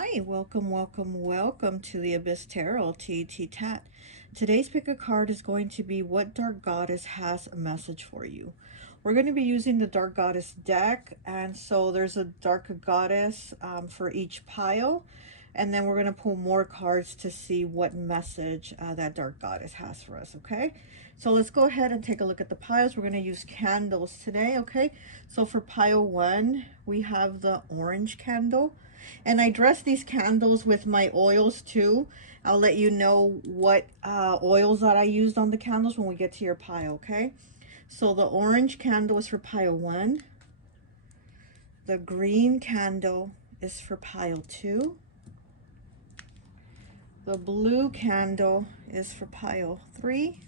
Hi, welcome to the Abyss Tarot T.A.T. Today's pick a card is going to be what Dark Goddess has a message for you. We're going to be using the Dark Goddess deck, and so there's a Dark Goddess for each pile, and then we're going to pull more cards to see what message that Dark Goddess has for us, okay? So let's go ahead and take a look at the piles. We're going to use candles today, okay? So for pile 1, we have the orange candle. And I dress these candles with my oils too. I'll let you know what oils that I used on the candles when we get to your pile, okay? So the orange candle is for pile 1. The green candle is for pile 2. The blue candle is for pile 3.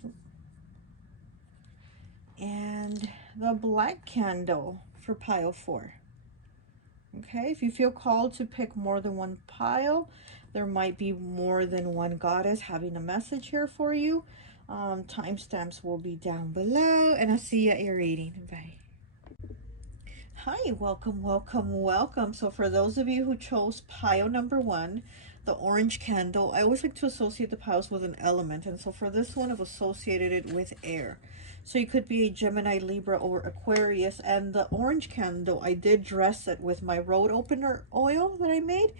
And the black candle for pile 4. Okay, if you feel called to pick more than one pile, there might be more than one goddess having a message here for you. Timestamps will be down below, and I'll see you at your reading. Bye. Hi, welcome. So for those of you who chose pile number 1, the orange candle, I always like to associate the piles with an element. And so for this one, I've associated it with air. So you could be a Gemini, Libra, or Aquarius. And the orange candle, I did dress it with my road opener oil that I made.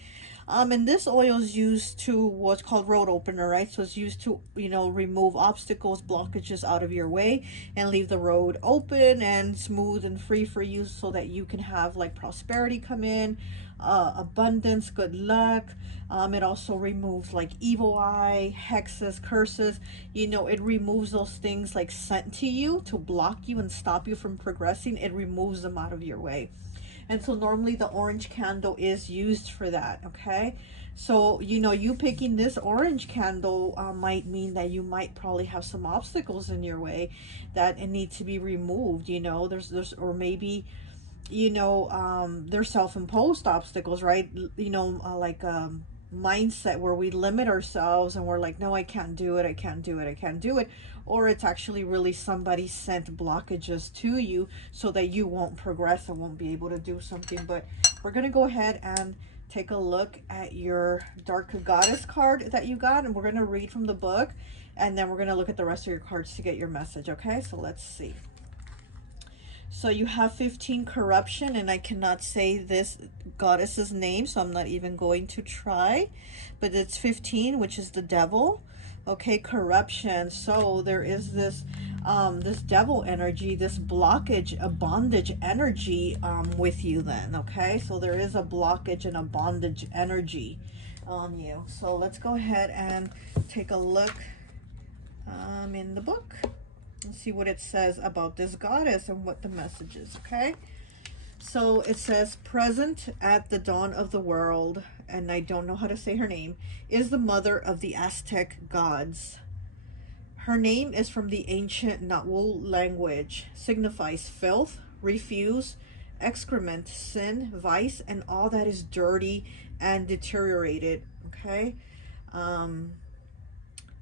And this oil is used to what's called road opener, right? So it's used to, remove obstacles, blockages out of your way and leave the road open and smooth and free for you so that you can have like prosperity come in, abundance, good luck. It also removes like evil eye, hexes, curses. It removes those things like sent to you to block you and stop you from progressing. It removes them out of your way. And so normally the orange candle is used for that, okay? So, you picking this orange candle might mean that you might probably have some obstacles in your way that need to be removed, there's or maybe, there's self-imposed obstacles, right? Mindset where we limit ourselves and we're like, no, I can't do it, I can't do it. Or it's actually really somebody sent blockages to you so that you won't progress and won't be able to do something. But we're going to go ahead and take a look at your Dark Goddess card that you got, and we're going to read from the book, and then we're going to look at the rest of your cards to get your message, okay? So let's see. So you have 15 corruption, and I cannot say this goddess's name, so I'm not even going to try. But it's 15, which is the devil. Okay, corruption. So there is this this devil energy, this blockage, a bondage energy with you then, okay? So there is a blockage and a bondage energy on you. So let's go ahead and take a look in the book. Let's see what it says about this goddess and what the message is, okay? So it says, present at the dawn of the world, and I don't know how to say her name, is the mother of the Aztec gods. Her name is from the ancient Nahuatl language, signifies filth, refuse, excrement, sin, vice, and all that is dirty and deteriorated, okay?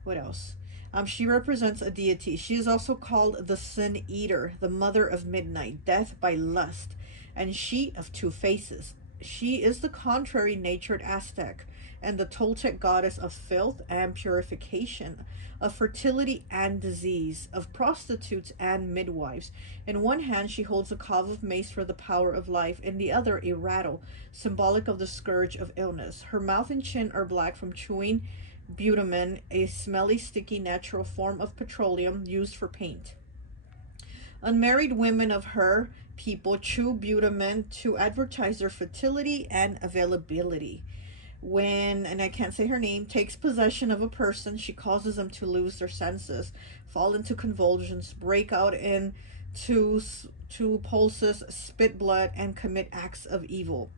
What else? She represents a deity. She is also called the Sin Eater, the mother of midnight, death by lust, and she of two faces. She is the contrary-natured Aztec and the Toltec goddess of filth and purification, of fertility and disease, of prostitutes and midwives. In one hand she holds a cob of mace for the power of life, in the other a rattle, symbolic of the scourge of illness. Her mouth and chin are black from chewing bitumen, a smelly, sticky, natural form of petroleum used for paint. Unmarried women of her people chew bitumen to advertise their fertility and availability. When, and I can't say her name, takes possession of a person, she causes them to lose their senses, fall into convulsions, break out into pulses, spit blood, and commit acts of evil.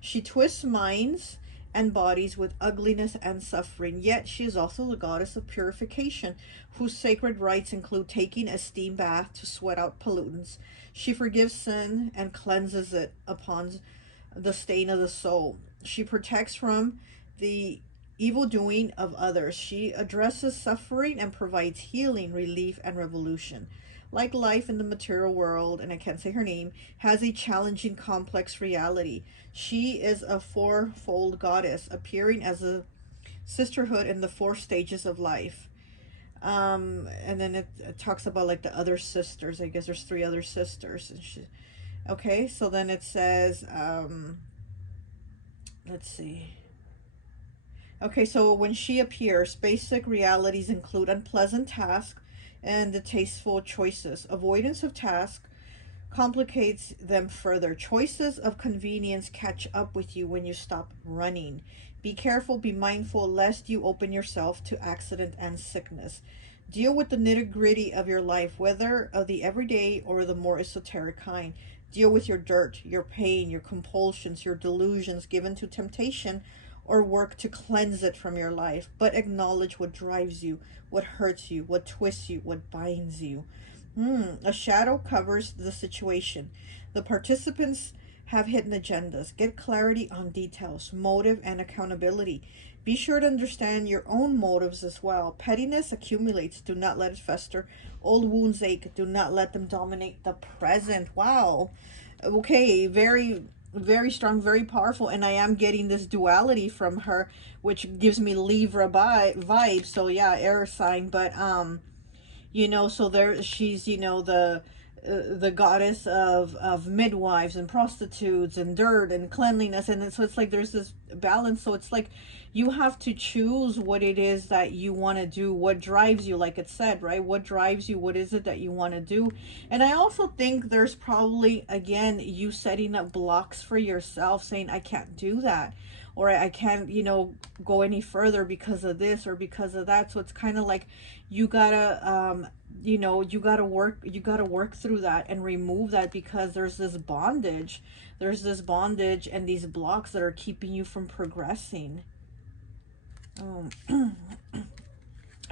She twists minds and bodies with ugliness and suffering, yet she is also the goddess of purification, whose sacred rites include taking a steam bath to sweat out pollutants. She forgives sin and cleanses it upon the stain of the soul. She protects from the evil doing of others. She addresses suffering and provides healing, relief, and revolution. like life in the material world, and I can't say her name, has a challenging, complex reality. She is a fourfold goddess, appearing as a sisterhood in the four stages of life. And then it talks about like the other sisters. I guess there's three other sisters. And okay, so then it says, let's see. Okay, so when she appears, basic realities include unpleasant tasks and distasteful choices. Avoidance of tasks complicates them further. Choices of convenience catch up with you when you stop running. Be careful, be mindful, lest you open yourself to accident and sickness. Deal with the nitty-gritty of your life, whether of the everyday or the more esoteric kind. Deal with your dirt, your pain, your compulsions, your delusions given to temptation, or work to cleanse it from your life. But acknowledge what drives you, what hurts you, what twists you, what binds you. A shadow covers the situation. The participants have hidden agendas. Get clarity on details, motive, and accountability. Be sure to understand your own motives as well. Pettiness accumulates. Do not let it fester. Old wounds ache. Do not let them dominate the present. Wow. Okay, very, very strong, very powerful. And I am getting this duality from her, which gives me Libra vibes. So yeah, air sign. But you know, so there she's, you know, the goddess of midwives and prostitutes and dirt and cleanliness, and so it's like there's this balance. So it's like you have to choose what it is that you want to do, what drives you, like it said, right? What drives you? What is it that you want to do? And I also think there's probably, again, you setting up blocks for yourself, saying I can't do that, or I can't, you know, go any further because of this or because of that. So it's kind of like you gotta you know, you gotta work through that and remove that, because there's this bondage and these blocks that are keeping you from progressing.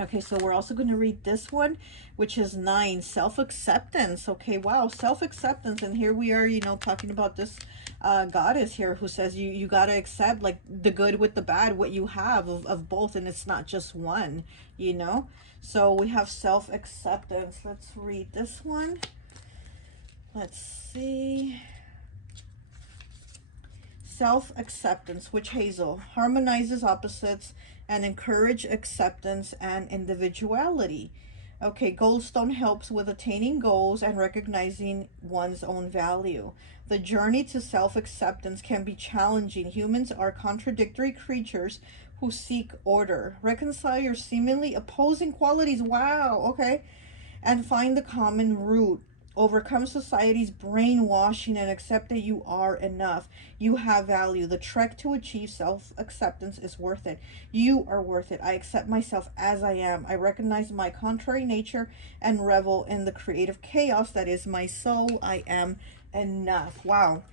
Okay, so we're also going to read this one, which is 9, self-acceptance. Okay, wow, self-acceptance. And here we are, you know, talking about this goddess here who says you got to accept like the good with the bad, what you have of both, and it's not just one, you know. So we have self-acceptance. Let's read this one. Let's see. Self-acceptance, witch hazel, harmonizes opposites and encourage acceptance and individuality. Okay, goldstone helps with attaining goals and recognizing one's own value. The journey to self-acceptance can be challenging. Humans are contradictory creatures who seek order. Reconcile your seemingly opposing qualities. Wow, okay. And find the common root. Overcome society's brainwashing and accept that you are enough. You have value. The trek to achieve self-acceptance is worth it. You are worth it. I accept myself as I am. I recognize my contrary nature and revel in the creative chaos that is my soul. I am enough. Wow.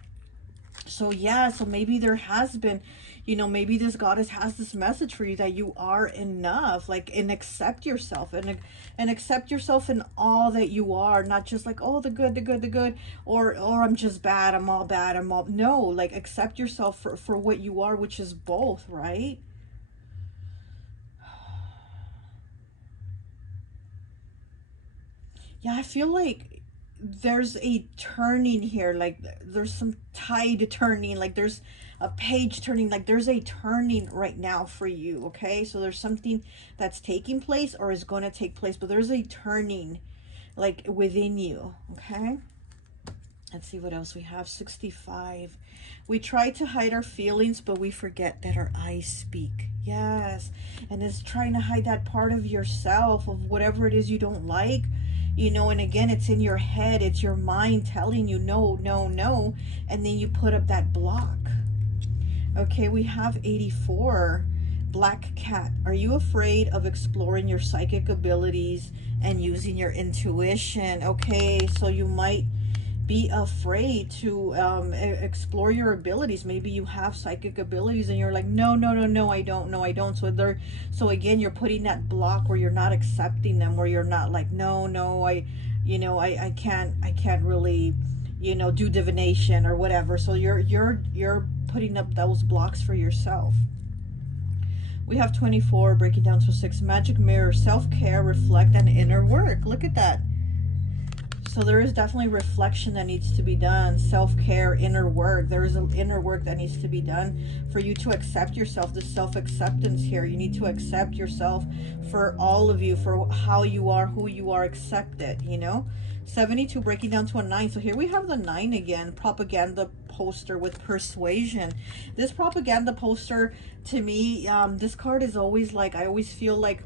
So yeah, so maybe there has been, you know, maybe this goddess has this message for you that you are enough, like, and accept yourself and accept yourself in all that you are, not just like, oh, the good, or I'm just bad, I'm all bad, I'm all, no, like accept yourself for what you are, which is both, right? Yeah, I feel like there's a turning here, like there's some tide turning, like there's a page turning, like there's a turning right now for you. Okay, so there's something that's taking place or is going to take place, but there's a turning like within you. Okay, let's see what else we have. 65. We try to hide our feelings, but we forget that our eyes speak. Yes, and it's trying to hide that part of yourself, of whatever it is you don't like, you know. And again, it's in your head, it's your mind telling you no, no, no, and then you put up that block. Okay, we have 84. Black cat. Are you afraid of exploring your psychic abilities and using your intuition? Okay, so you might be afraid to explore your abilities. Maybe you have psychic abilities and you're like, no, I don't. So again, you're putting that block where you're not accepting them, where you're not like, no, I can't really, you know, do divination or whatever. So you're putting up those blocks for yourself. We have 24, breaking down to 6. Magic mirror, self-care, reflect, and inner work. Look at that. So there is definitely reflection that needs to be done, self-care, inner work. There is an inner work that needs to be done for you to accept yourself, the self-acceptance here. You need to accept yourself for all of you, for how you are, who you are, accept it, you know? 72 breaking down to a 9. So here we have the 9 again, propaganda poster with persuasion. This propaganda poster, to me, this card is always like, I always feel like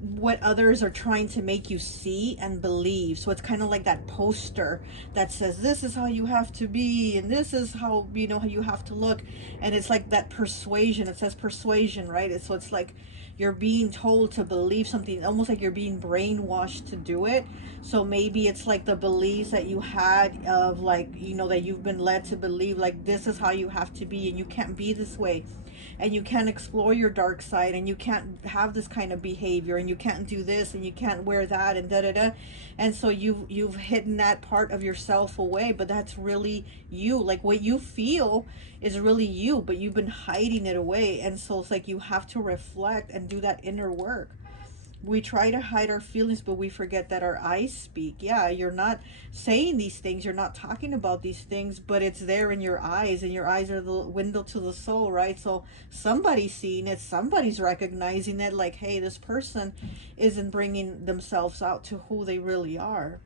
what others are trying to make you see and believe. So it's kind of like that poster that says this is how you have to be and this is how, you know, how you have to look. And it's like that persuasion. It says persuasion, right? So it's like you're being told to believe something, almost like you're being brainwashed to do it. So maybe it's like the beliefs that you had of, like, you know, that you've been led to believe, like this is how you have to be and you can't be this way, and you can't explore your dark side, and you can't have this kind of behavior, and you can't do this, and you can't wear that, and da da da. And so you've hidden that part of yourself away, but that's really you. Like what you feel is really you, but you've been hiding it away. And so it's like you have to reflect and do that inner work. We try to hide our feelings, but we forget that our eyes speak. Yeah, you're not saying these things, you're not talking about these things, but it's there in your eyes, and your eyes are the window to the soul, right? So somebody's seeing it, somebody's recognizing it, like, hey, this person isn't bringing themselves out to who they really are.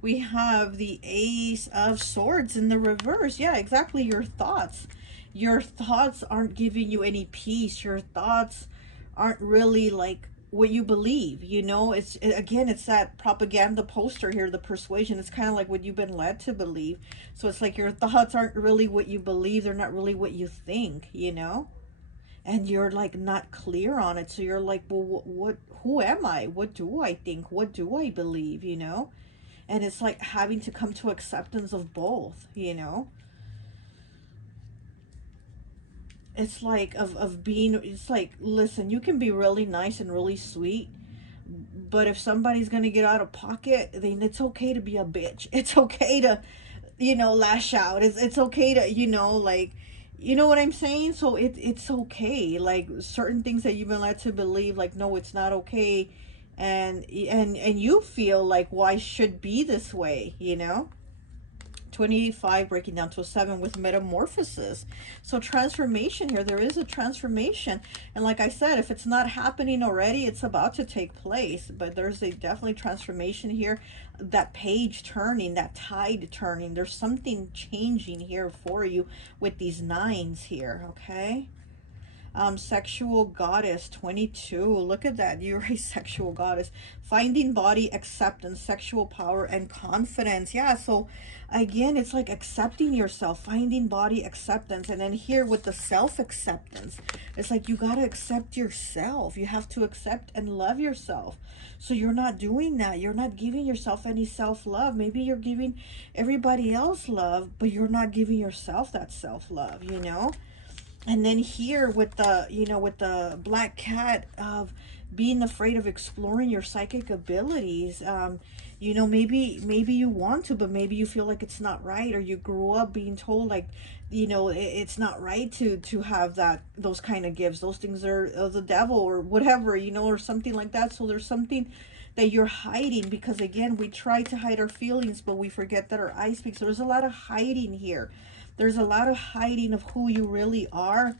We have the Ace of Swords in the reverse. Yeah, exactly. Your thoughts aren't giving you any peace. Your thoughts aren't really like what you believe, you know. It's, again, it's that propaganda poster here, the persuasion. It's kind of like what you've been led to believe. So it's like your thoughts aren't really what you believe, they're not really what you think, you know. And you're like not clear on it, so you're like, well, what who am I, what do I think, what do I believe, you know. And it's like having to come to acceptance of both, you know. It's like of being, it's like, listen, you can be really nice and really sweet, but if somebody's gonna get out of pocket, then it's okay to be a bitch. It's okay to, you know, lash out. It's okay to, you know, like, you know what I'm saying? So it's okay. Like certain things that you've been led to believe, like, no, it's not okay. And you feel like, well, I should be this way, you know. 25 breaking down to a 7 with metamorphosis. So transformation here, there is a transformation, and like I said, if it's not happening already, it's about to take place. But there's a definitely transformation here, that page turning, that tide turning. There's something changing here for you with these 9s here. Okay. Sexual goddess 22. Look at that, you're a sexual goddess. Finding body acceptance, sexual power, and confidence. Yeah, so again, it's like accepting yourself, finding body acceptance. And then here with the self-acceptance, it's like you got to accept yourself. You have to accept and love yourself. So you're not doing that, you're not giving yourself any self-love. Maybe you're giving everybody else love, but you're not giving yourself that self-love, you know. And then here with the, you know, with the black cat of being afraid of exploring your psychic abilities. You know, maybe you want to, but maybe you feel like it's not right, or you grew up being told, like, you know, it's not right to have that, those kind of gifts. Those things are of the devil or whatever, you know, or something like that. So there's something that you're hiding, because again, we try to hide our feelings, but we forget that our eyes speak. So there's a lot of hiding here. There's a lot of hiding of who you really are.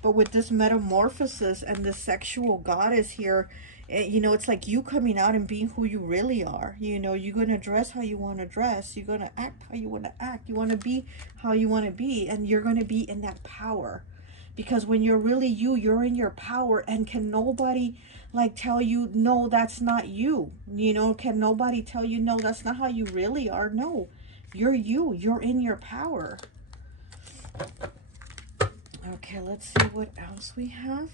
But with this metamorphosis and the sexual goddess here, you know, it's like you coming out and being who you really are. You know, you're going to dress how you want to dress. You're going to act how you want to act. You want to be how you want to be. And you're going to be in that power. Because when you're really you, you're in your power. And can nobody like tell you, no, that's not you. You know, can nobody tell you, no, that's not how you really are. No, you're you. You're in your power. Okay, let's see what else we have.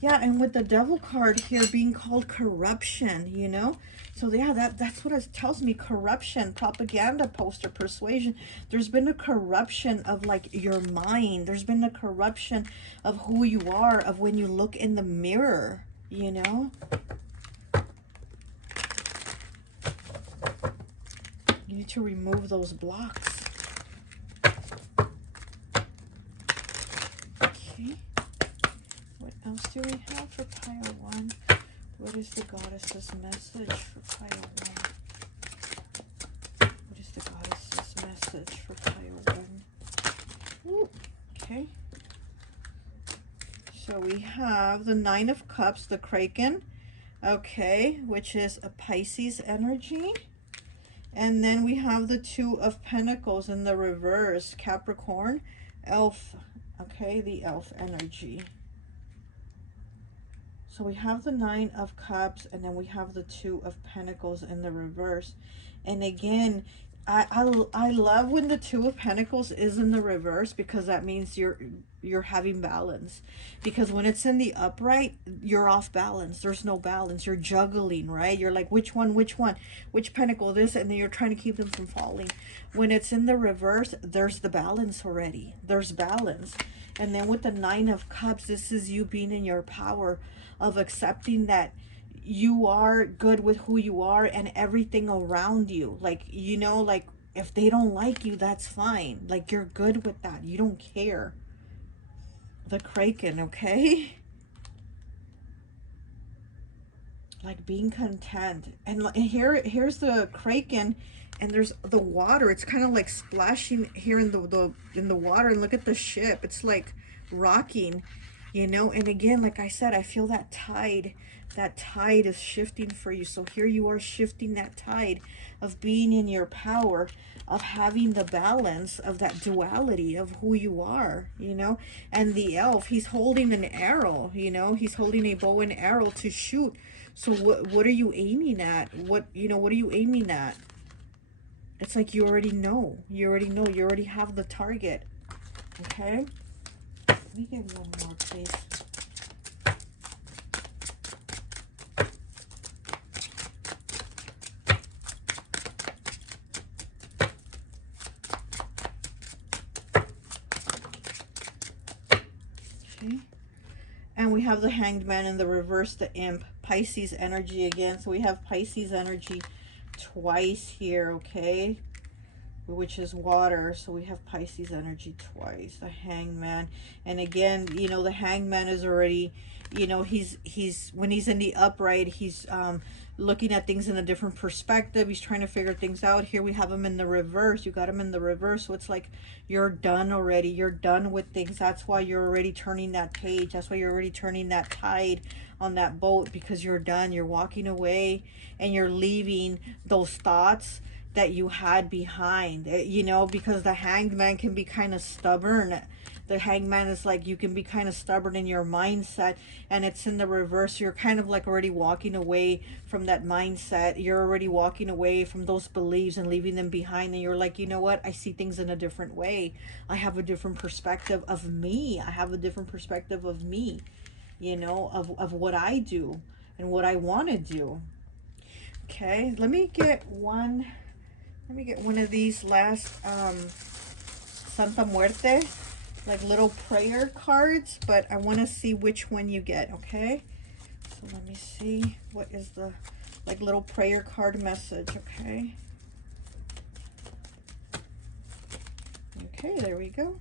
Yeah, and with the devil card here being called corruption, you know. So yeah, that's what it tells me. Corruption, propaganda poster, persuasion. There's been a corruption of like your mind. There's been a corruption of who you are, of when you look in the mirror, you know. You need to remove those blocks. What else do we have for pile 1? What is the goddess's message for pile 1? What is the goddess's message for pile 1? Ooh, okay. So we have the 9 of Cups, the Kraken, okay, which is a Pisces energy. And then we have the 2 of Pentacles in the reverse, Capricorn, Elf, okay, the Elf energy. So we have the 9 of Cups, and then we have the 2 of Pentacles in the reverse. And again, I love when the 2 of Pentacles is in the reverse, because that means you're having balance. Because when it's in the upright, you're off balance. There's no balance. You're juggling, right? You're like, which one, which pentacle, this, and then you're trying to keep them from falling. When it's in the reverse, there's the balance already. There's balance. And then with the 9 of Cups, this is you being in your power of accepting that you are good with who you are and everything around you. Like, you know, like if they don't like you, that's fine. Like, you're good with that. You don't care. The Kraken, okay? Like being content. And here's the Kraken, and there's the water. It's kind of like splashing here in the water, and look at the ship. It's like rocking, you know. And again, like I said, I feel that tide. That tide is shifting for you. So here you are shifting that tide of being in your power, of having the balance of that duality of who you are, you know. And the elf, he's holding an arrow, you know. He's holding a bow and arrow to shoot. So what are you aiming at? What are you aiming at? It's like you already know. You already know. You already have the target. Okay? Let me get one more, please. Okay. And we have the Hanged Man in the reverse, the Imp, Pisces energy again. So we have Pisces energy twice here, okay, which is water. So we have Pisces energy twice, the Hanged Man. And again, you know, the Hanged Man is already, you know, he's when he's in the upright, he's looking at things in a different perspective. He's trying to figure things out. Here we have him in the reverse. You got him in the reverse. So it's like you're done already. You're done with things. That's why you're already turning that page. That's why you're already turning that tide on that boat, because you're done. You're walking away and you're leaving those thoughts that you had behind, you know, because the Hanged Man can be kind of stubborn. The Hanged Man is like, you can be kind of stubborn in your mindset, and it's in the reverse. You're kind of like already walking away from that mindset. You're already walking away from those beliefs and leaving them behind, and you're like, you know what, I see things in a different way. I have a different perspective of me. I have a different perspective of me, you know, of what I do and what I want to do. Okay, let me get one of these last Santa Muerte, like little prayer cards, but I want to see which one you get, okay? So let me see, what is the like little prayer card message, okay? Okay, there we go.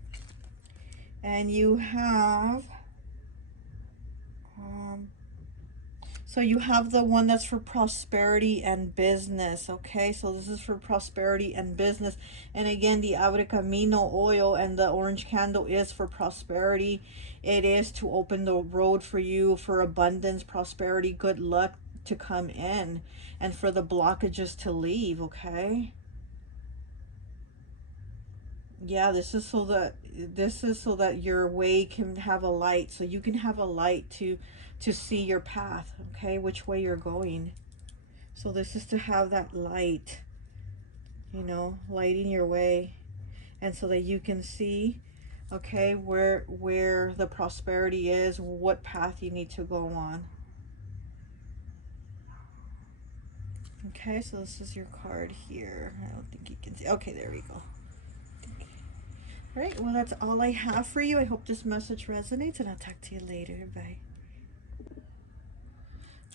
And you have so you have the one that's for prosperity and business, okay? So this is for prosperity and business. And again, the Abre Camino oil and the orange candle is for prosperity. It is to open the road for you for abundance, prosperity, good luck to come in, and for the blockages to leave, okay? Yeah, this is so that your way can have a light, so you can have a light to see your path, okay, which way you're going. So this is to have that light, you know, lighting your way, and so that you can see, okay, where the prosperity is, what path you need to go on. Okay, so this is your card here. I don't think you can see. Okay, there we go. All right, well, that's all I have for you. I hope this message resonates, and I'll talk to you later. Bye.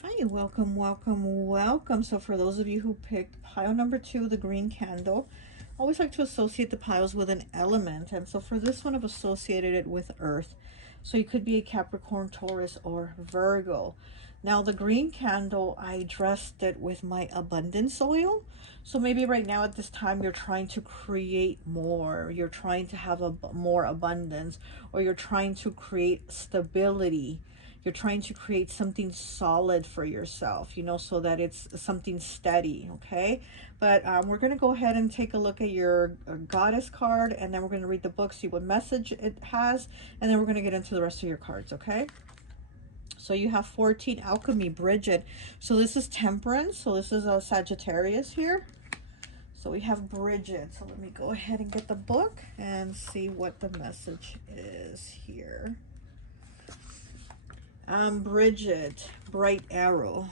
Hi, welcome, welcome, welcome. So for those of you who picked pile number 2, the green candle, I always like to associate the piles with an element. And so for this one, I've associated it with earth. So you could be a Capricorn, Taurus, or Virgo. Now the green candle, I dressed it with my abundance oil. So maybe right now at this time you're trying to create more. You're trying to have more abundance, or you're trying to create stability. You're trying to create something solid for yourself, you know, so that it's something steady, okay? But we're going to go ahead and take a look at your goddess card, and then we're going to read the book, see what message it has, and then we're going to get into the rest of your cards, okay? So you have 14, Alchemy, Bridget. So this is Temperance. So this is a Sagittarius here. So we have Bridget. So let me go ahead and get the book and see what the message is here. Bridget, Bright Arrow.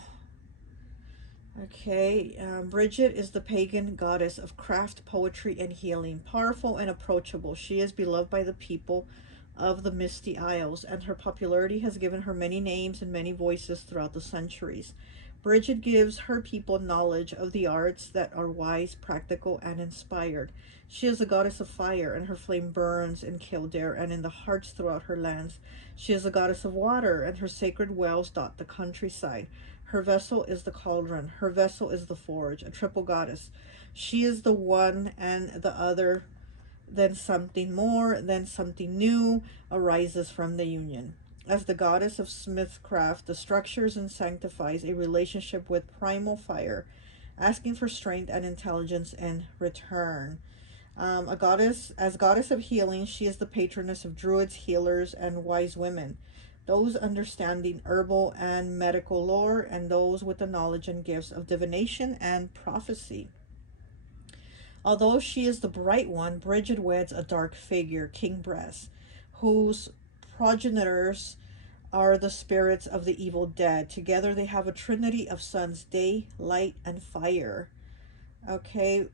Okay, Bridget is the pagan goddess of craft, poetry, and healing. Powerful and approachable, she is beloved by the people of the Misty Isles, and her popularity has given her many names and many voices throughout the centuries. Bridget gives her people knowledge of the arts that are wise, practical, and inspired. She is a goddess of fire, and her flame burns in Kildare and in the hearts throughout her lands. She is a goddess of water, and her sacred wells dot the countryside. Her vessel is the cauldron. Her vessel is the forge, a triple goddess. She is the one and the other, then something more, then something new arises from the union. As the goddess of smithcraft, the structures and sanctifies a relationship with primal fire, asking for strength and intelligence in return. As goddess of healing, she is the patroness of druids, healers, and wise women, those understanding herbal and medical lore, and those with the knowledge and gifts of divination and prophecy. Although she is the bright one, Bridget weds a dark figure, King Bress, whose progenitors are the spirits of the evil dead. Together they have a trinity of sons, day, light, and fire. Okay,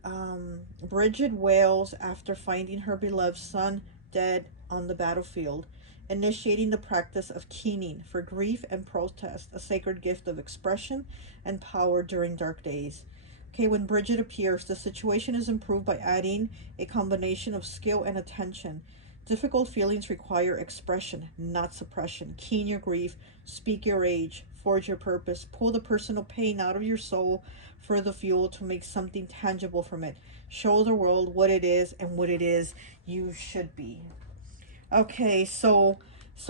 Bridget wails after finding her beloved son dead on the battlefield, initiating the practice of keening for grief and protest, a sacred gift of expression and power during dark days. Okay, when Bridget appears, the situation is improved by adding a combination of skill and attention. Difficult feelings require expression, not suppression. Keen your grief, speak your rage, forge your purpose, pull the personal pain out of your soul for the fuel to make something tangible from it. Show the world what it is and what it is you should be. Okay, so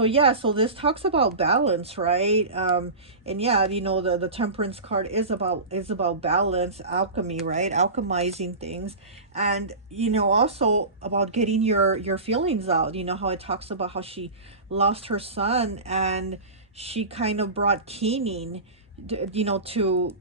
yeah, so this talks about balance, right? And yeah, you know, the Temperance card is about balance, alchemy, right? Alchemizing things, and you know, also about getting your feelings out. You know how it talks about how she lost her son, and she kind of brought keening, you know, to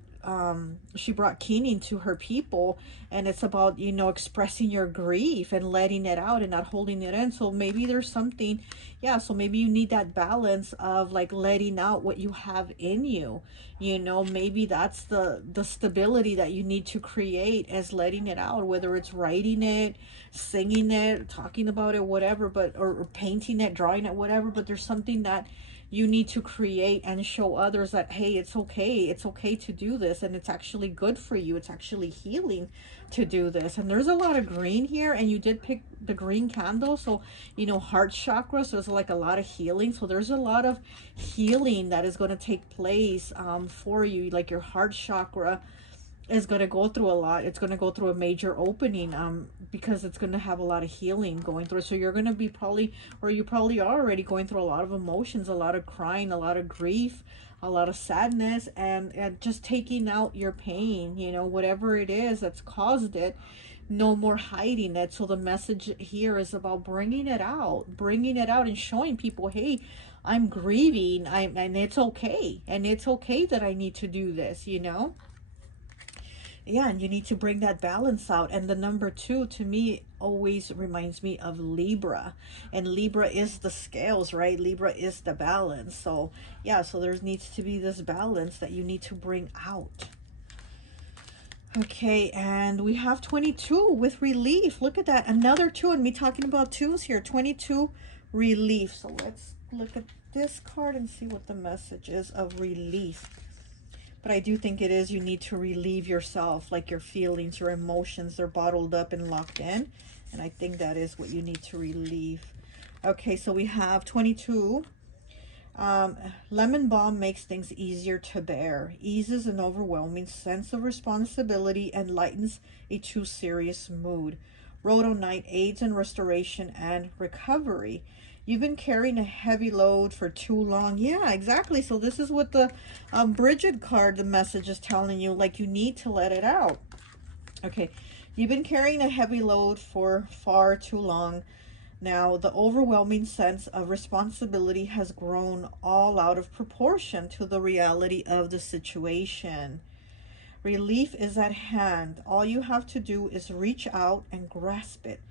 she brought keening to her people, and it's about, you know, expressing your grief and letting it out and not holding it in. So maybe there's something, yeah, so maybe you need that balance of like letting out what you have in you, you know. Maybe that's the stability that you need to create, as letting it out, whether it's writing it, singing it, talking about it, whatever, but or painting it, drawing it, whatever. But there's something that you need to create and show others that, hey, it's okay to do this, and it's actually good for you, it's actually healing to do this. And there's a lot of green here, and you did pick the green candle, so you know, heart chakra, so there's like a lot of healing. So there's a lot of healing that is going to take place for you. Like your heart chakra is going to go through a lot. It's going to go through a major opening because it's going to have a lot of healing going through. So you're going to be probably, or you probably are already going through a lot of emotions, a lot of crying, a lot of grief, a lot of sadness, and just taking out your pain, you know, whatever it is that's caused it. No more hiding it. So the message here is about bringing it out and showing people, hey, I'm grieving, and it's okay, and it's okay that I need to do this, you know. Yeah, and you need to bring that balance out. And the number 2 to me always reminds me of Libra, and Libra is the scales, right? Libra is the balance. So yeah, so there needs to be this balance that you need to bring out. Okay, and we have 22 with relief. Look at that, another 2, and me talking about 2s here. 22, relief. So let's look at this card and see what the message is of relief. But I do think it is, you need to relieve yourself, like your feelings, your emotions, they're bottled up and locked in. And I think that is what you need to relieve. Okay, so we have 22. Lemon balm makes things easier to bear, eases an overwhelming sense of responsibility, and lightens a too serious mood. Rhodonite aids in restoration and recovery. You've been carrying a heavy load for too long. Yeah, exactly. So this is what the Bridget card, the message is telling you, like you need to let it out. Okay, you've been carrying a heavy load for far too long. Now, the overwhelming sense of responsibility has grown all out of proportion to the reality of the situation. Relief is at hand. All you have to do is reach out and grasp it.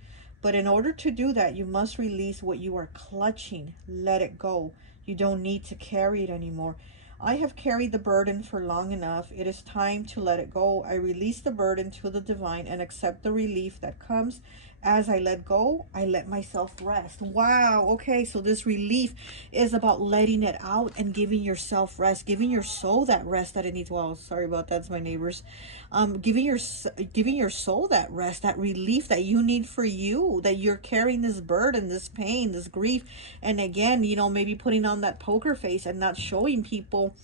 But in order to do that, you must release what you are clutching. Let it go. You don't need to carry it anymore. I have carried the burden for long enough. It is time to let it go. I release the burden to the divine and accept the relief that comes. As I let go, I let myself rest. Wow. Okay, so this relief is about letting it out and giving yourself rest, giving your soul that rest that it needs. Well, sorry about that. That's my neighbors. Giving your soul that rest, that relief that you need for you, that you're carrying this burden, this pain, this grief. And again, you know, maybe putting on that poker face and not showing people,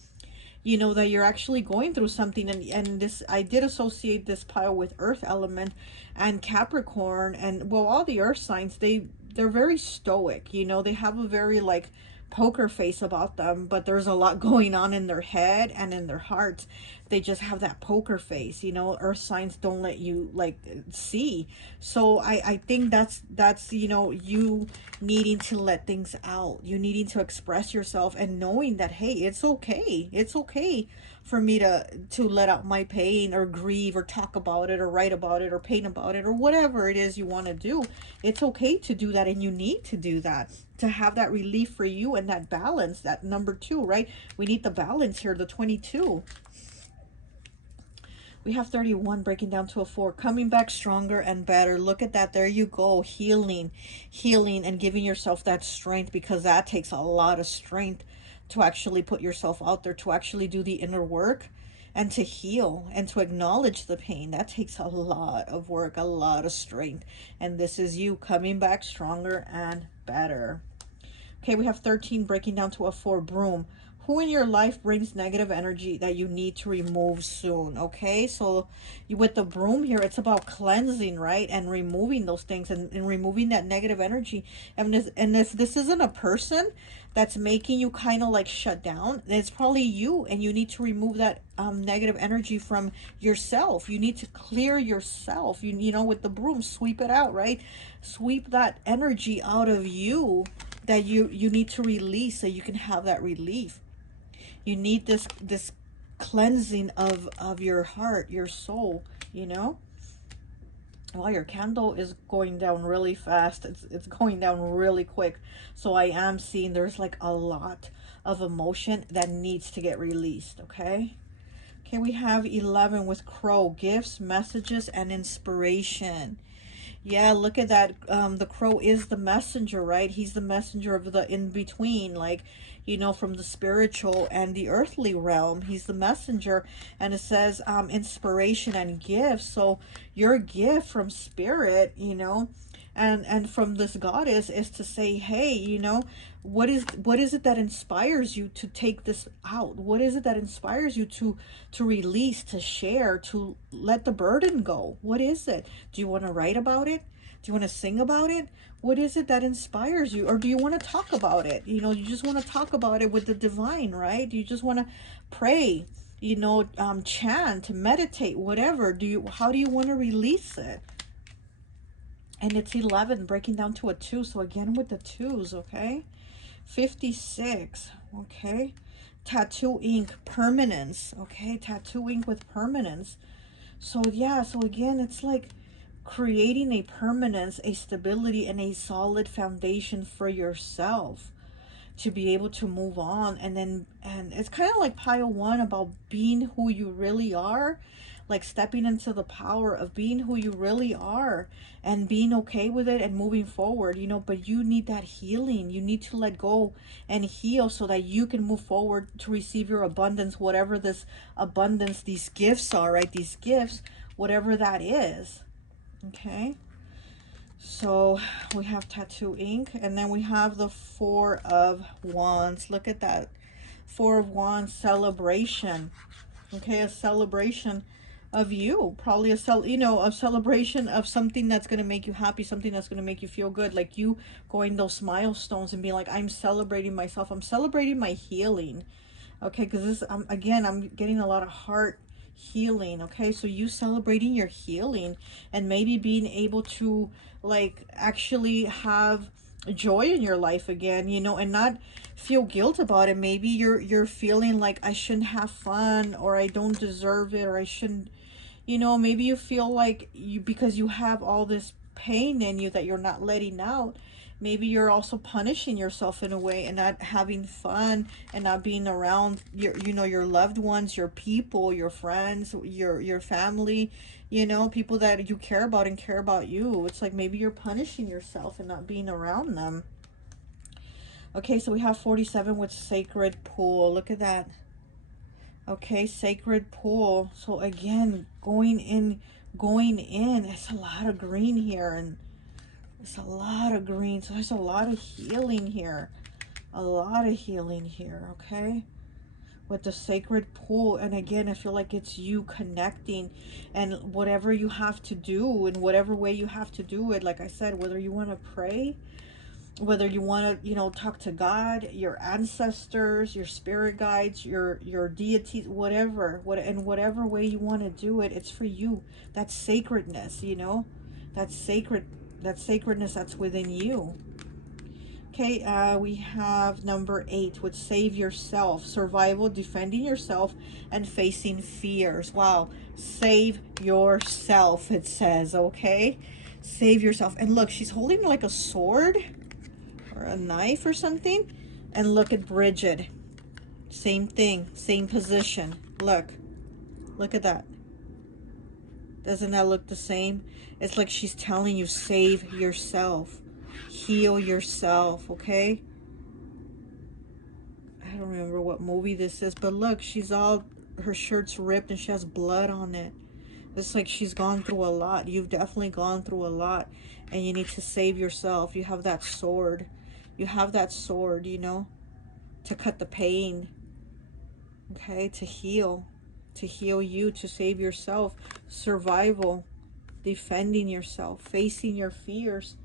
you know, that you're actually going through something. And this, I did associate this pile with earth element and Capricorn, and well, all the earth signs, they're very stoic, you know, they have a very like poker face about them, but there's a lot going on in their head and in their hearts. They just have that poker face, you know. Earth signs don't let you like see. So I think that's you know, you needing to let things out, you needing to express yourself, and knowing that, hey, it's okay for me to let out my pain or grieve or talk about it or write about it or paint about it or whatever it is you want to do. It's okay to do that, and you need to do that to have that relief for you and that balance, that number 2, right? We need the balance here, the 22. We have 31 breaking down to a 4, coming back stronger and better. Look at that. There you go. Healing and giving yourself that strength, because that takes a lot of strength to actually put yourself out there, to actually do the inner work and to heal and to acknowledge the pain. That takes a lot of work, a lot of strength. And this is you coming back stronger and better. Okay, we have 13 breaking down to a 4, broom. Who in your life brings negative energy that you need to remove soon? Okay, so with the broom here, it's about cleansing, right? And removing those things, and removing that negative energy. And if this isn't a person that's making you kind of like shut down, it's probably you, and you need to remove that negative energy from yourself. You need to clear yourself. You know, with the broom, sweep it out, right? Sweep that energy out of you that you need to release, so you can have that relief. You need this cleansing of your heart, your soul, you know. Well, your candle is going down really fast. It's going down really quick. So I am seeing there's like a lot of emotion that needs to get released. Okay, we have 11 with crow, gifts, messages, and inspiration. Yeah, look at that. The crow is the messenger, right? He's the messenger of the in-between, like, you know, from the spiritual and the earthly realm. He's the messenger. And it says inspiration and gifts. So your gift from spirit, you know, and from this goddess is to say, hey, you know, what is it that inspires you to take this out? What is it that inspires you to release, to share, to let the burden go? What is it? Do you want to write about it? Do you want to sing about it? What is it that inspires you? Or do you want to talk about it? You know, you just want to talk about it with the divine, right? Do you just want to pray, you know, chant, meditate, whatever? How do you want to release it? And it's 11 breaking down to a 2. So again with the 2s, okay? 56, okay? Tattoo ink, permanence, okay? Tattoo ink with permanence. So yeah, so again, it's like creating a permanence, a stability, and a solid foundation for yourself to be able to move on. And it's kind of like pile 1 about being who you really are, like stepping into the power of being who you really are and being okay with it and moving forward, you know. But you need that healing. You need to let go and heal so that you can move forward to receive your abundance, whatever this abundance, these gifts are, right? These gifts, whatever that is. Okay, So we have tattoo ink, and then we have the Four of Wands. Look at that. Four of Wands, celebration. Okay, a celebration of you, probably a celebration of something that's going to make you happy, something that's going to make you feel good, like you going those milestones and being like, I'm celebrating myself, I'm celebrating my healing. Okay, because this, again, I'm getting a lot of heart healing. Okay, so you celebrating your healing and maybe being able to like actually have joy in your life again, you know, and not feel guilt about it. Maybe you're feeling like I shouldn't have fun, or I don't deserve it, or I shouldn't, you know, maybe you feel like you, because you have all this pain in you that you're not letting out, maybe you're also punishing yourself in a way and not having fun and not being around your, you know, your loved ones, your people, your friends, your family, you know, people that you care about and care about you. It's like maybe you're punishing yourself and not being around them. Okay, so we have 47 with sacred pool. Look at that. Okay, sacred pool. So again, going in. It's a lot of green here, and it's a lot of green. So there's a lot of healing here. A lot of healing here, okay? With the sacred pool. And again, I feel like it's you connecting, and whatever you have to do, in whatever way you have to do it, like I said, whether you want to pray, whether you want to, you know, talk to God, your ancestors, your spirit guides, your deities, whatever, in whatever way you want to do it, it's for you. That's sacredness, you know, that's sacred, that sacredness that's within you. Okay, we have number 8 with save yourself, survival, defending yourself, and facing fears. Wow, save yourself, it says, okay? Save yourself. And look, she's holding like a sword or a knife or something. And look at Bridget. Same thing, same position. Look at that. Doesn't that look the same? It's like she's telling you, save yourself. Heal yourself, okay? I don't remember what movie this is, but look, she's all, her shirt's ripped and she has blood on it. It's like she's gone through a lot. You've definitely gone through a lot, and you need to save yourself. You have that sword. You have that sword, you know, to cut the pain, okay? To heal you, to save yourself. Survival, defending yourself, facing your fears.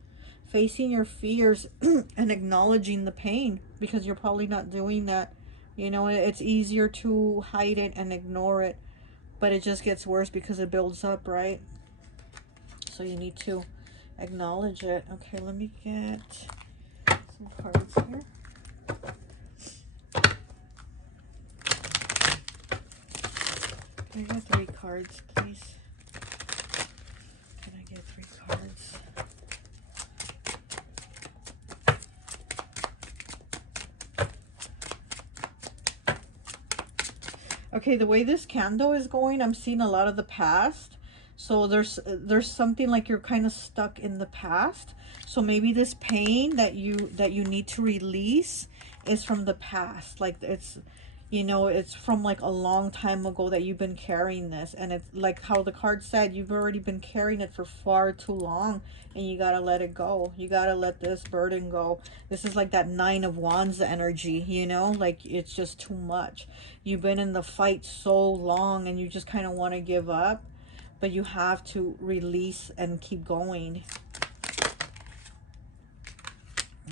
Facing your fears and acknowledging the pain, because you're probably not doing that. You know, it's easier to hide it and ignore it, but it just gets worse because it builds up, right? So you need to acknowledge it. Okay, let me get some cards here. Can I get 3 cards, please? Can I get 3 cards? Okay, the way this candle is going, I'm seeing a lot of the past. So there's something like you're kind of stuck in the past. So maybe this pain that you need to release is from the past. Like it's, you know, it's from like a long time ago that you've been carrying this. And it's like how the card said, you've already been carrying it for far too long, and you got to let it go. You got to let this burden go. This is like that 9 of Wands energy, you know, like it's just too much. You've been in the fight so long and you just kind of want to give up, but you have to release and keep going.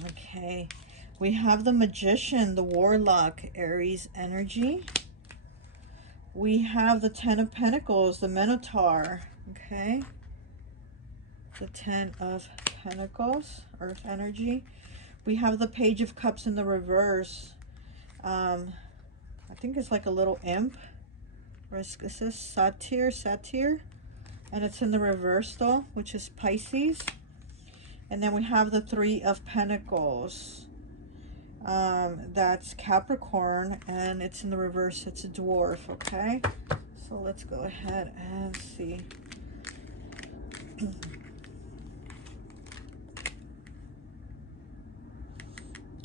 Okay. We have the Magician, the Warlock, Aries energy. We have the 10 of Pentacles, the Minotaur. Okay. The 10 of Pentacles, Earth energy. We have the Page of Cups in the reverse. I think it's like a little imp. Or is this satyr? And it's in the reverse though, which is Pisces. And then we have the 3 of Pentacles. That's Capricorn, and it's in the reverse. It's a dwarf, okay? So let's go ahead and see.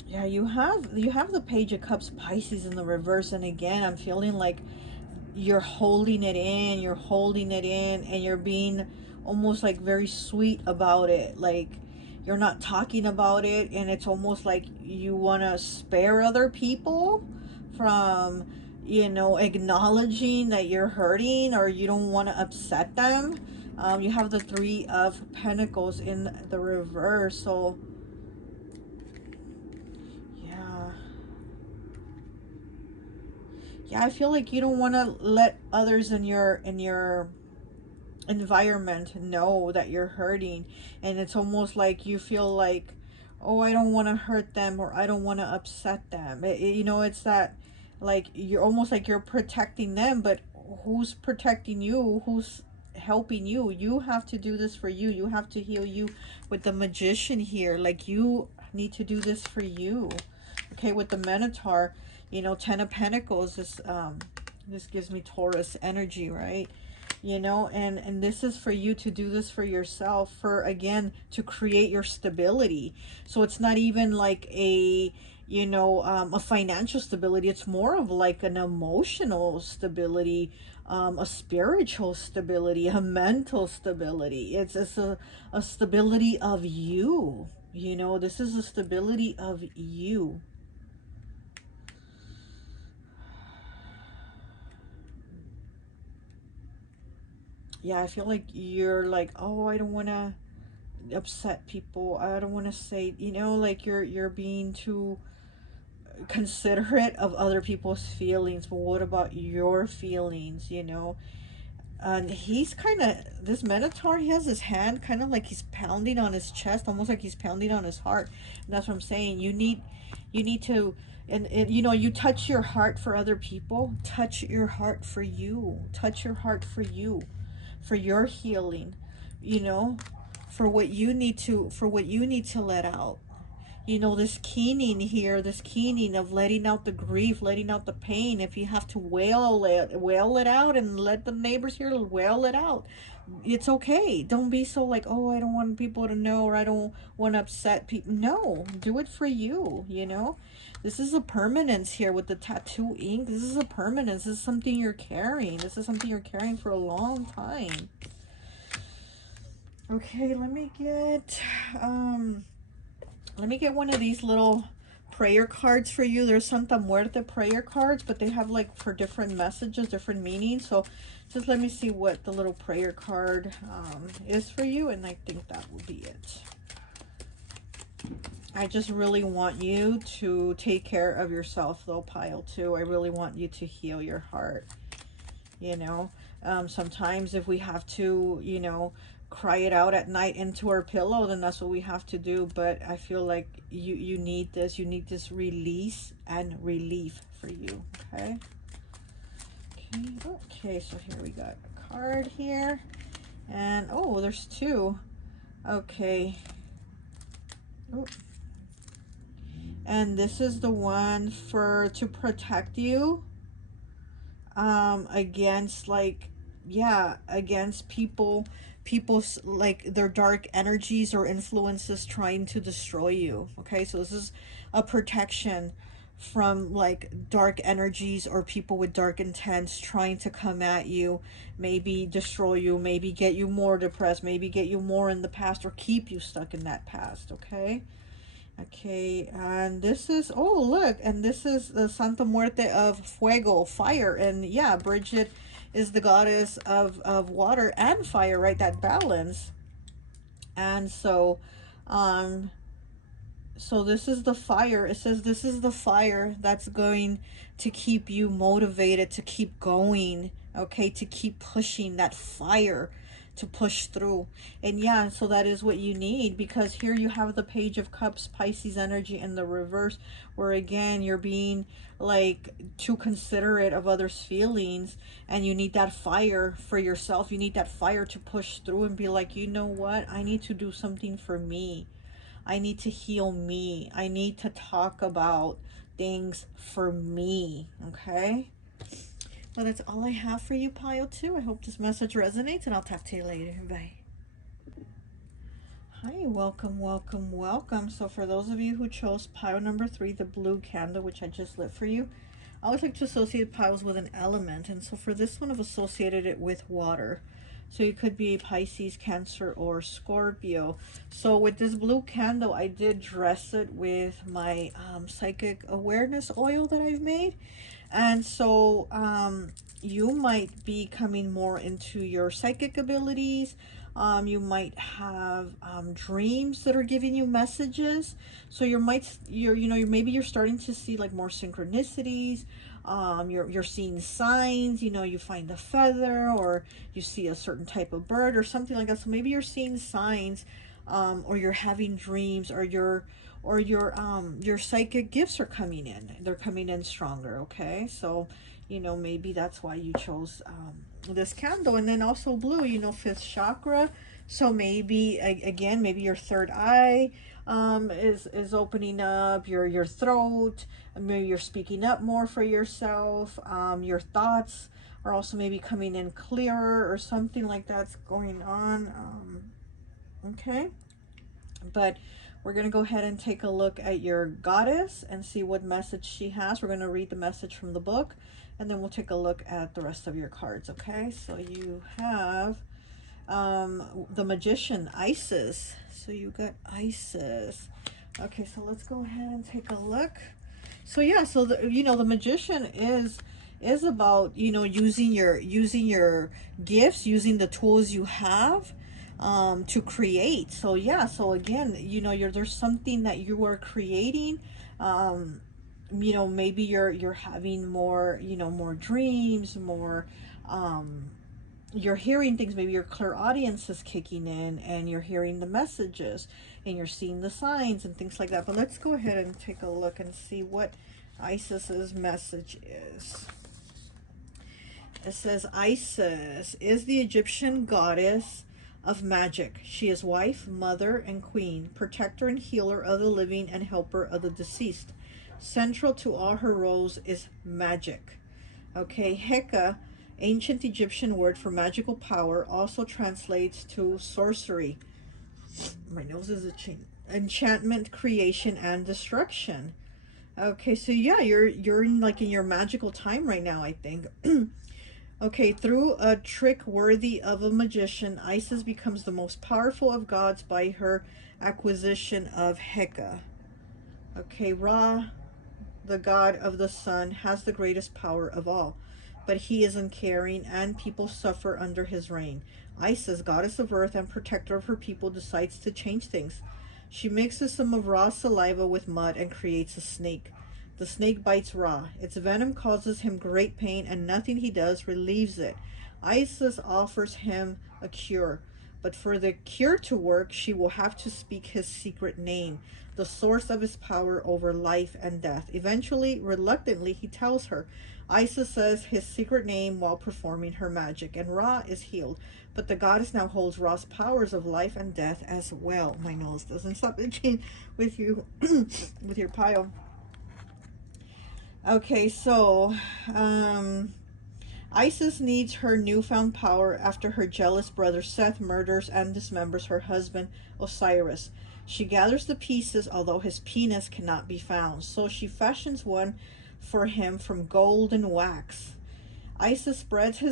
Yeah, you have the Page of Cups, Pisces in the reverse, and again, I'm feeling like you're holding it in, and you're being almost like very sweet about it. Like you're not talking about it, and it's almost like you want to spare other people from, you know, acknowledging that you're hurting, or you don't want to upset them. You have the Three of Pentacles in the reverse. So yeah, I feel like you don't want to let others in your environment know that you're hurting, and it's almost like you feel like, oh, I don't want to hurt them, or I don't want to upset them. You know, it's that, like, you're almost like you're protecting them, but who's protecting you? Who's helping you? You have to do this for you. You have to heal you with the Magician here. Like, you need to do this for you. Okay, with the Minotaur, you know, Ten of Pentacles, this gives me Taurus energy, right? You know, and this is for you to do this for yourself, for, again, to create your stability. So it's not even like a, you know, a financial stability. It's more of like an emotional stability, a spiritual stability, a mental stability. It's a stability of you. You know, this is a stability of you. Yeah, I feel like you're like, oh, I don't want to upset people. I don't want to say, you know, like you're being too considerate of other people's feelings. But what about your feelings, you know? And he's kind of, this Minotaur, he has his hand kind of like he's pounding on his chest, almost like he's pounding on his heart. And that's what I'm saying. You need to, and you know, you touch your heart for other people. Touch your heart for you. Touch your heart for you, for your healing, you know, for what you need to, let out. You know, this keening here, this keening of letting out the grief, letting out the pain. If you have to wail it out and let the neighbors hear, wail it out. It's okay. Don't be so like, oh, I don't want people to know, or I don't want to upset people. No, do it for you, you know. This is a permanence here with the tattoo ink. This is a permanence. This is something you're carrying. This is something you're carrying for a long time. Okay, let me get one of these little prayer cards for you. There's Santa Muerte prayer cards, but they have like for different messages, different meanings. So just let me see what the little prayer card is for you, and I think that will be it. I just really want you to take care of yourself though, Pile 2. I really want you to heal your heart. You know, sometimes if we have to, you know, cry it out at night into our pillow, then that's what we have to do. But I feel like you need this. You need this release and relief for you. Okay. Okay, so here we got a card here, and oh, there's two. Okay. Oh. And this is the one to protect you against, like, yeah, against people's like their dark energies or influences trying to destroy you. Okay, so this is a protection from like dark energies or people with dark intents trying to come at you, maybe destroy you, maybe get you more depressed, maybe get you more in the past, or keep you stuck in that past. Okay. Okay, and this is, oh, look, and this is the Santa Muerte of Fuego, fire. And yeah, Bridget is the goddess of water and fire, right? That balance. And so, so this is the fire. It says this is the fire that's going to keep you motivated, to keep going, okay, to keep pushing, that fire to push through. And yeah, so that is what you need, because here you have the Page of Cups, Pisces energy in the reverse, where again you're being like too considerate of others' feelings, and you need that fire for yourself. You need that fire to push through and be like, you know what, I need to do something for me. I need to heal me. I need to talk about things for me. Okay? Well, that's all I have for you, Pile 2. I hope this message resonates, and I'll talk to you later. Bye. Hi, welcome, welcome, welcome. So for those of you who chose pile number 3, the blue candle, which I just lit for you, I always like to associate piles with an element. And so for this one, I've associated it with water. So you could be Pisces, Cancer, or Scorpio. So with this blue candle, I did dress it with my psychic awareness oil that I've made. And so you might be coming more into your psychic abilities. You might have dreams that are giving you messages. So maybe you're starting to see like more synchronicities. You're seeing signs. You find a feather, or you see a certain type of bird or something like that. So maybe you're seeing signs, or you're having dreams, or your psychic gifts are coming in. They're coming in stronger. Okay, so maybe that's why you chose this candle. And then also blue, fifth chakra. So maybe again, maybe your third eye is opening up, your throat. Maybe you're speaking up more for yourself. Your thoughts are also maybe coming in clearer, or something like that's going on. Okay, but we're going to go ahead and take a look at your goddess and see what message she has. We're going to read the message from the book, and then we'll take a look at the rest of your cards. Okay, so you have the Magician, Isis. So you got Isis. Okay, so let's go ahead and take a look. So yeah, so the Magician is about using your gifts, using the tools you have to create. So yeah, so again, there's something that you are creating. Maybe you're having more more dreams, more you're hearing things. Maybe your clairaudience is kicking in, and you're hearing the messages, and you're seeing the signs and things like that. But let's go ahead and take a look and see what Isis's message is. It says, Isis is the Egyptian goddess of magic. She is wife, mother, and queen, protector and healer of the living and helper of the deceased. Central to all her roles is magic. Okay, Heka, ancient Egyptian word for magical power, also translates to sorcery. My nose is itching. Enchantment, creation, and destruction. Okay, so yeah, you're in your magical time right now, I think. Okay, through a trick worthy of a magician, Isis becomes the most powerful of gods by her acquisition of Heka. Okay, Ra, the god of the sun, has the greatest power of all, but he is uncaring and people suffer under his reign. Isis, goddess of earth and protector of her people, decides to change things. She mixes some of Ra's saliva with mud and creates a snake. The snake bites Ra. Its venom causes him great pain, and nothing he does relieves it. Isis offers him a cure, but for the cure to work, she will have to speak his secret name, the source of his power over life and death. Eventually, reluctantly, he tells her. Isis says his secret name while performing her magic, and Ra is healed. But the goddess now holds Ra's powers of life and death as well. My nose doesn't stop itching with you, with your pile. Okay, so Isis needs her newfound power after her jealous brother Seth murders and dismembers her husband Osiris. She gathers the pieces, although his penis cannot be found, so she fashions one for him from gold and wax. Isis spreads her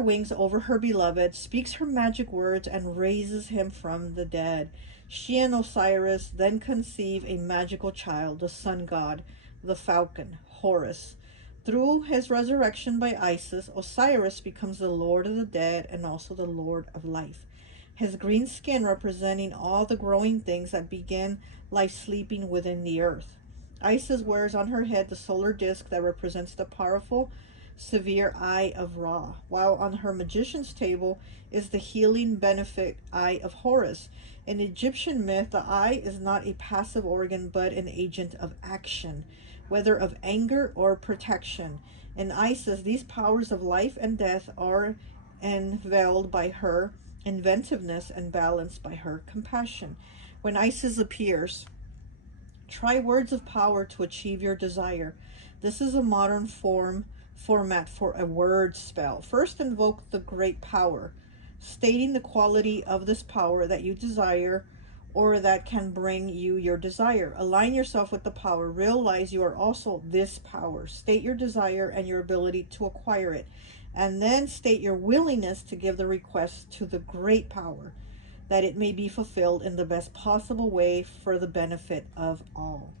wings over her beloved, speaks her magic words, and raises him from the dead. She and Osiris then conceive a magical child, the sun god, the falcon, Horus. Through his resurrection by Isis, Osiris becomes the lord of the dead and also the lord of life. His green skin representing all the growing things that begin life sleeping within the earth. Isis wears on her head the solar disk that represents the powerful, severe eye of Ra, while on her magician's table is the healing benefit eye of Horus. In Egyptian myth, the eye is not a passive organ but an agent of action, whether of anger or protection. In Isis, these powers of life and death are unveiled by her inventiveness and balanced by her compassion. When Isis appears, try words of power to achieve your desire. This is a modern format for a word spell. First, invoke the great power, stating the quality of this power that you desire or that can bring you your desire. Align yourself with the power. Realize you are also this power. State your desire and your ability to acquire it. and then state your willingness to give the request to the great power, that it may be fulfilled in the best possible way for the benefit of all.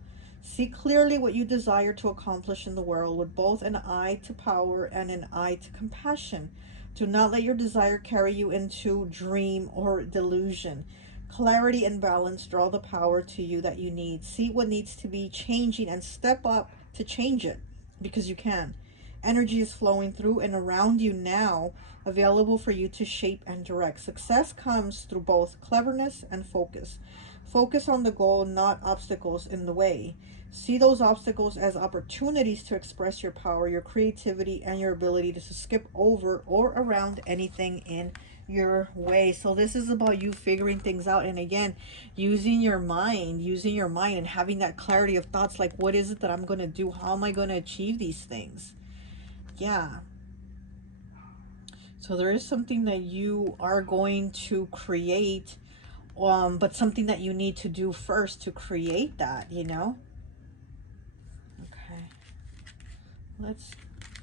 See clearly what you desire to accomplish in the world with both an eye to power and an eye to compassion. Do not let your desire carry you into dream or delusion. Clarity and balance draw the power to you that you need. See what needs to be changing and step up to change it, because you can. Energy is flowing through and around you now, available for you to shape and direct. Success comes through both cleverness and focus. Focus on the goal, not obstacles in the way. See those obstacles as opportunities to express your power, your creativity, and your ability to skip over or around anything in your way. So this is about you figuring things out, and again, using your mind and having that clarity of thoughts, like, what is it that I'm going to do? How am I going to achieve these things? Yeah. So there is something that you are going to create, but something that you need to do first to create that, you know?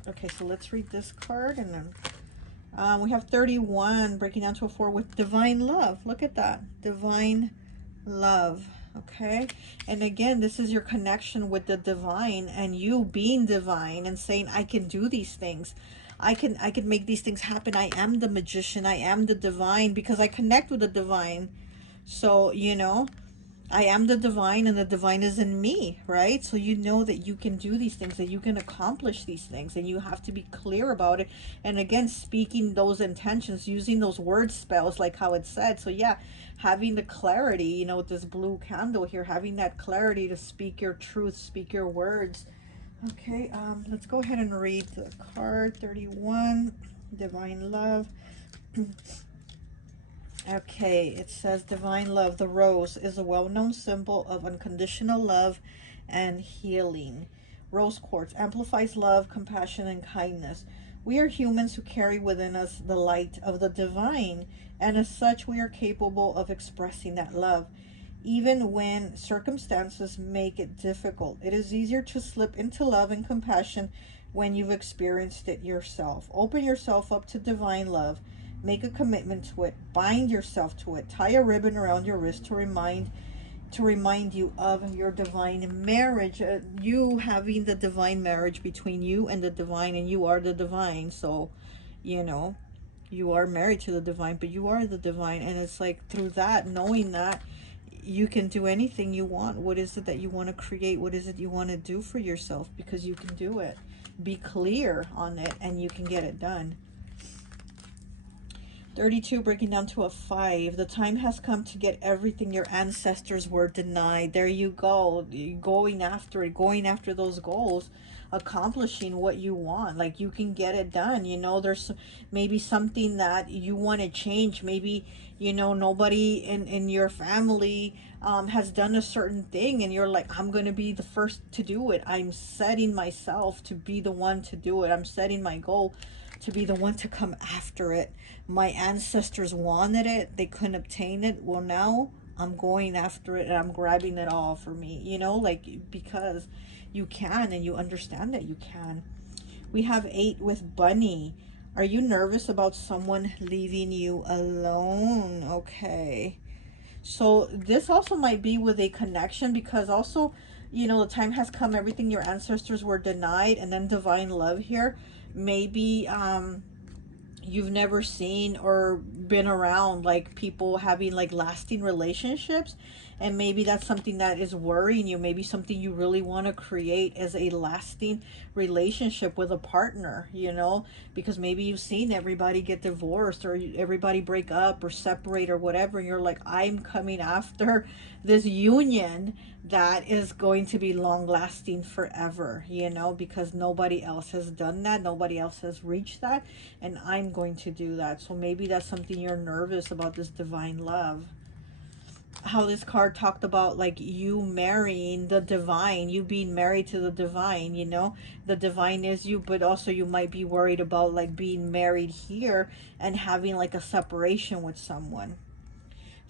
Okay, so let's read this card, and then we have 31 breaking down to a 4 with divine love. Look at that, divine love. Okay, and again, this is your connection with the divine, and you being divine and saying, I can do these things. I can make these things happen. I am the magician. I am the divine, because I connect with the divine. So, you know, I am the divine, and the divine is in me, right? So you know that you can do these things, that you can accomplish these things, and you have to be clear about it. And again, speaking those intentions, using those word spells, like how it said. So yeah, having the clarity, you know, with this blue candle here, having that clarity to speak your truth, speak your words. Okay, let's go ahead and read the card 31, divine love. Okay, it says divine love. The rose is a well-known symbol of unconditional love and healing. Rose quartz amplifies love, compassion, and kindness. We are humans who carry within us the light of the divine, and as such, we are capable of expressing that love. Even when circumstances make it difficult, it is easier to slip into love and compassion when you've experienced it yourself. Open yourself up to divine love. Make a commitment to it. Bind yourself to it. Tie a ribbon around your wrist to remind you of your divine marriage. You having the divine marriage between you and the divine, and you are the divine. So, you know, you are married to the divine, but you are the divine. And it's like, through that, knowing that, you can do anything you want. What is it that you want to create? What is it you want to do for yourself? Because you can do it. Be clear on it, and you can get it done. 32 breaking down to a 5. The time has come to get everything your ancestors were denied. There you go. Going after it, going after those goals, accomplishing what you want. Like, you can get it done. You know, there's maybe something that you want to change. Maybe, you know, nobody in your family has done a certain thing, and you're like, I'm going to be the first to do it. I'm setting myself to be the one to do it. I'm setting my goal to be the one to come after it. My ancestors wanted it, they couldn't obtain it. Well, now I'm going after it, and I'm grabbing it all for me, you know, like, because you can, and you understand that you can. We have 8 with bunny. Are you nervous about someone leaving you alone? Okay, so this also might be with a connection, because also, you know, the time has come, everything your ancestors were denied, and then divine love here. Maybe you've never seen or been around like people having like lasting relationships, and maybe that's something that is worrying you. Maybe something you really want to create as a lasting relationship with a partner, you know, because maybe you've seen everybody get divorced, or everybody break up or separate or whatever, and you're like, I'm coming after this union that is going to be long lasting forever, you know, because nobody else has done that, nobody else has reached that, and I'm going to do that. So maybe that's something you're nervous about, this divine love. How this card talked about like you marrying the divine, you being married to the divine, you know, the divine is you, but also you might be worried about like being married here and having like a separation with someone.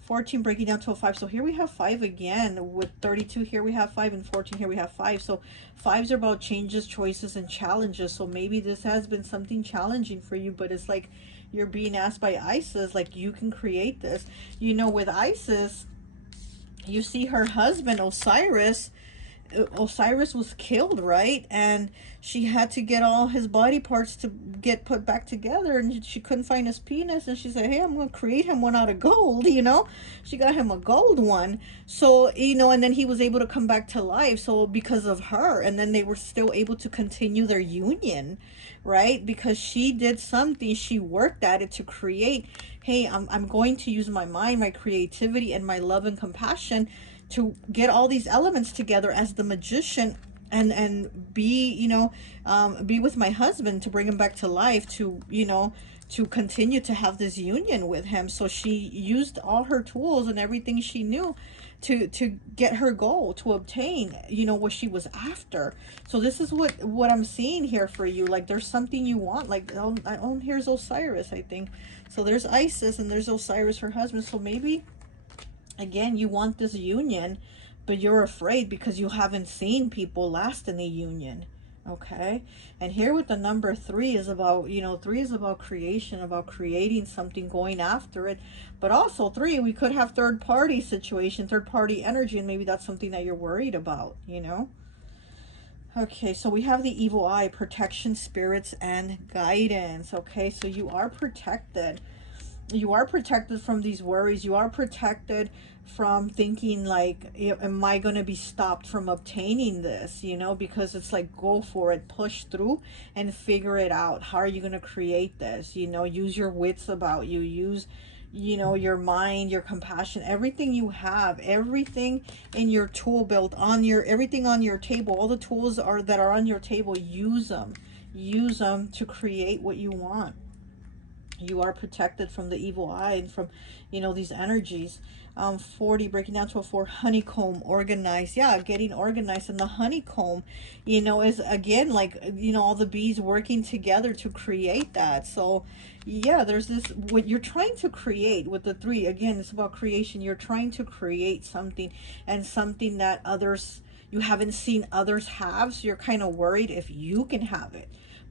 14 breaking down to a 5. So here we have 5 again. With 32 here we have 5, and 14 here we have 5. So 5s are about changes, choices, and challenges. So maybe this has been something challenging for you, but it's like you're being asked by Isis, like, you can create this. You know, with Isis, you see her husband Osiris was killed, right? And she had to get all his body parts to get put back together, and she couldn't find his penis, and she said, hey, I'm gonna create him one out of gold, you know. She got him a gold one. So, you know, and then he was able to come back to life, so because of her. And then they were still able to continue their union, right? Because she did something, she worked at it to create, hey, I'm going to use my mind, my creativity, and my love and compassion to get all these elements together as the magician, and be, you know, be with my husband to bring him back to life, to, you know, to continue to have this union with him. So she used all her tools and everything she knew to get her goal, to obtain, you know, what she was after. So this is what I'm seeing here for you. Like, there's something you want. Like, oh, here's Osiris, I think. So there's Isis and there's Osiris, her husband. So maybe, again, you want this union, but you're afraid because you haven't seen people last in the union. Okay. And here with the number 3 is about, you know, 3 is about creation, about creating something, going after it. But also 3, we could have third party situation, third party energy, and maybe that's something that you're worried about, you know. Okay, so we have the evil eye, protection, spirits, and guidance. Okay, so you are protected. You are protected from these worries. You are protected from thinking like, am I going to be stopped from obtaining this? You know, because it's like, go for it, push through and figure it out. How are you going to create this? You know, use your wits about you. Use, you know, your mind, your compassion, everything you have, everything in your tool belt, on your, everything on your table, all the tools that are on your table, use them. Use them to create what you want. You are protected from the evil eye and from, you know, these energies. 40 breaking down to a 4, honeycomb, organized. Yeah, getting organized. And the honeycomb, you know, is again like, you know, all the bees working together to create that. So yeah, there's this, what you're trying to create with the 3, again, it's about creation. You're trying to create something, and something that others, you haven't seen others have. So you're kind of worried if you can have it,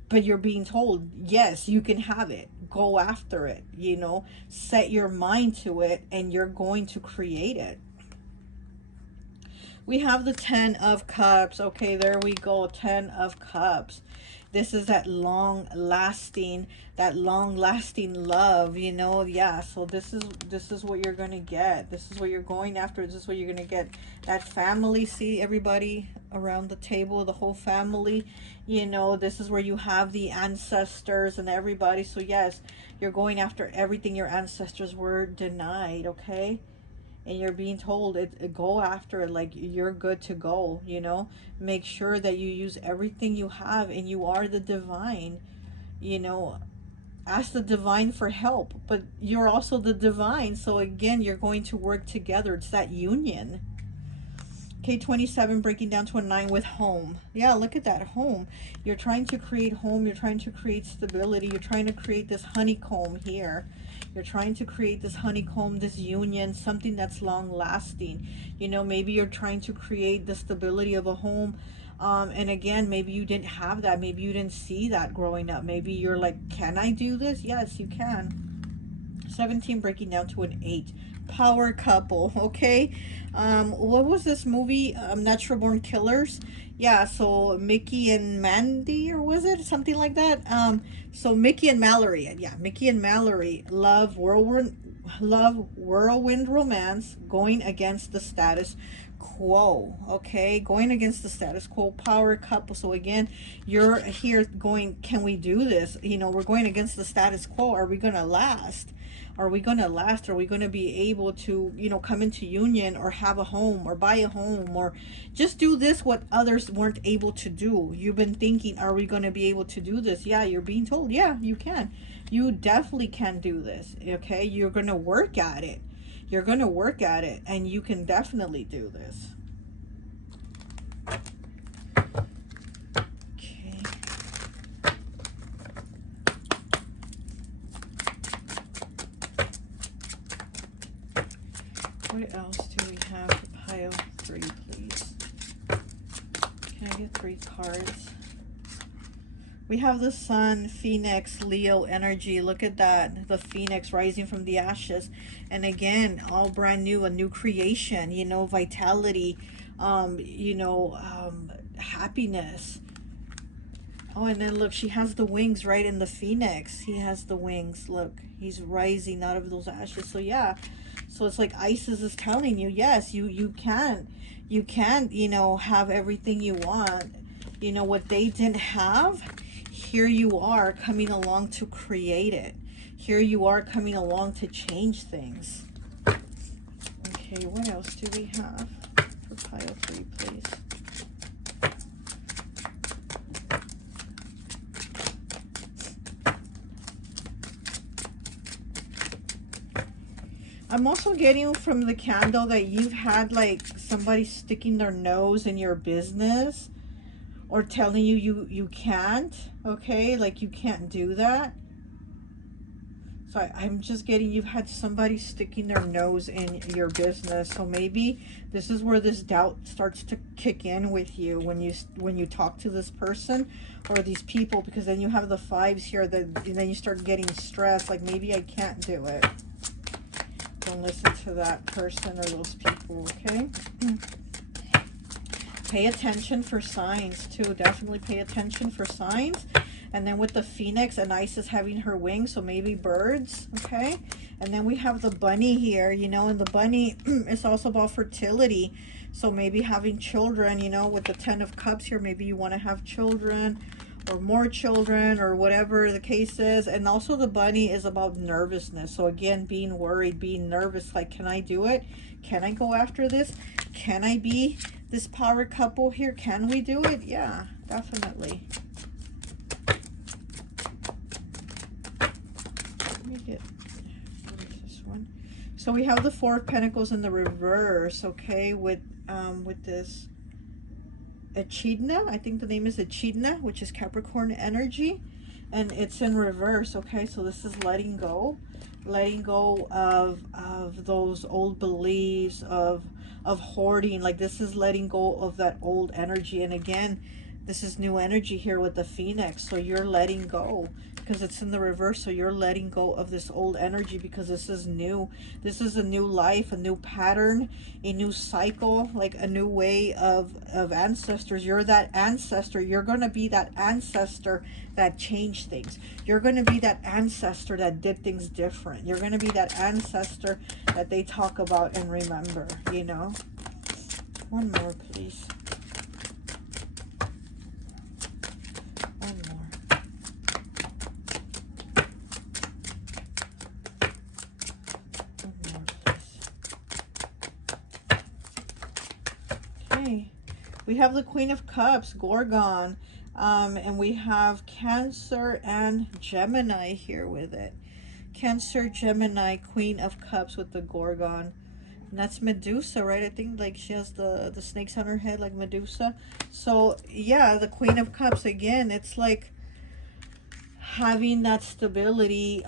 but you're being told, yes, you can have it. Go after it, you know, set your mind to it, and you're going to create it. We have the 10 of Cups. Okay, there we go, 10 of Cups. This is that long-lasting love, you know. Yeah, so this is what you're going to get. This is what you're going after. This is what you're going to get. That family, see everybody around the table, the whole family, you know, this is where you have the ancestors and everybody. So yes, you're going after everything your ancestors were denied, okay? And you're being told go after it, like you're good to go, you know. Make sure that you use everything you have, and you are the divine, you know. Ask the divine for help, but you're also the divine. So again, you're going to work together. It's that union. Okay, 27 breaking down to a 9 with home. Yeah, look at that, home. You're trying to create home. You're trying to create stability. You're trying to create this honeycomb here. You're trying to create this honeycomb, this union, something that's long lasting. You know, maybe you're trying to create the stability of a home. And again, maybe you didn't have that. Maybe you didn't see that growing up. Maybe you're like, can I do this? Yes, you can. 17 breaking down to an 8. Power couple. Okay, what was this movie, Natural Born Killers? Yeah, so Mickey and Mandy, or was it something like that? So Mickey and Mallory. Yeah, Mickey and Mallory, love whirlwind romance, going against the status quo. Okay, going against the status quo, power couple. So again, you're here going, can we do this? You know, we're going against the status quo. Are we gonna last? Are we going to last? Are we going to be able to, you know, come into union, or have a home, or buy a home, or just do this what others weren't able to do? You've been thinking, are we going to be able to do this? Yeah, you're being told, yeah, you can. You definitely can do this. Okay, you're going to work at it. You're going to work at it, and you can definitely do this. else do we have for pile 3, please? Can I get 3 cards? We have the Sun, Phoenix, Leo energy. Look at that. The Phoenix rising from the ashes. And again, all brand new, a new creation, you know, vitality, happiness. Oh, and then look, she has the wings right in the Phoenix. He has the wings. Look, he's rising out of those ashes. So yeah, so it's like Isis is telling you, yes, you can, you know, have everything you want. You know, what they didn't have, here you are coming along to create it. Here you are coming along to change things. Okay, what else do we have for pile 3, please? I'm also getting from the candle that you've had like somebody sticking their nose in your business or telling you can't, okay? Like you can't do that. So I'm just getting you've had somebody sticking their nose in your business. So maybe this is where this doubt starts to kick in with you when you talk to this person or these people, because then you have the 5s here that and then you start getting stressed, like maybe I can't do it. Don't listen to that person or those people, okay? Pay attention for signs too. Definitely pay attention for signs. And then with the Phoenix, and Isis having her wings, so maybe birds, okay? And then we have the bunny here, you know, and the bunny is also about fertility. So maybe having children, you know, with the 10 of Cups here, maybe you want to have children or more children or whatever the case is. And also the bunny is about nervousness. So again, being worried, being nervous, like, can I do it? Can I go after this? Can I be this power couple here? Can we do it? Yeah, definitely. Let me get, what is this one? So we have the 4 of Pentacles in the reverse, okay, with this Echidna. I think the name is Echidna, which is Capricorn energy, and it's in reverse, okay? So this is letting go of those old beliefs of hoarding. Like this is letting go of that old energy. And again, this is new energy here with the Phoenix. So you're letting go because it's in the reverse. So you're letting go of this old energy because this is new. This is a new life, a new pattern, a new cycle, like a new way of ancestors. You're that ancestor. You're going to be that ancestor that changed things. You're going to be that ancestor that did things different. You're going to be that ancestor that they talk about and remember, you know. One more, please. One more. One more, please. Okay. We have the Queen of Cups, Gorgon. And we have Cancer and Gemini here with it. Cancer, Gemini, Queen of Cups with the Gorgon. And that's Medusa, right? I think like she has the snakes on her head like Medusa. So yeah, the Queen of Cups, again, it's like having that stability,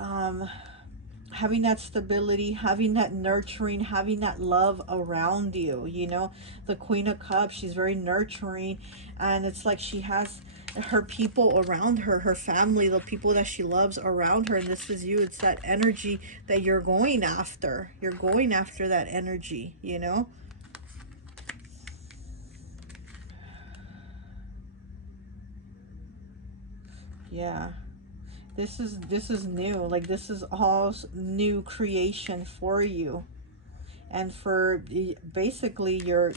having that nurturing, having that love around you, you know. The Queen of Cups, she's very nurturing, and it's like she has her people around her, her family, the people that she loves around her, and this is you. It's that energy that you're going after. You're going after that energy, you know. Yeah. This is new. Like this is all new creation for you. And for basically your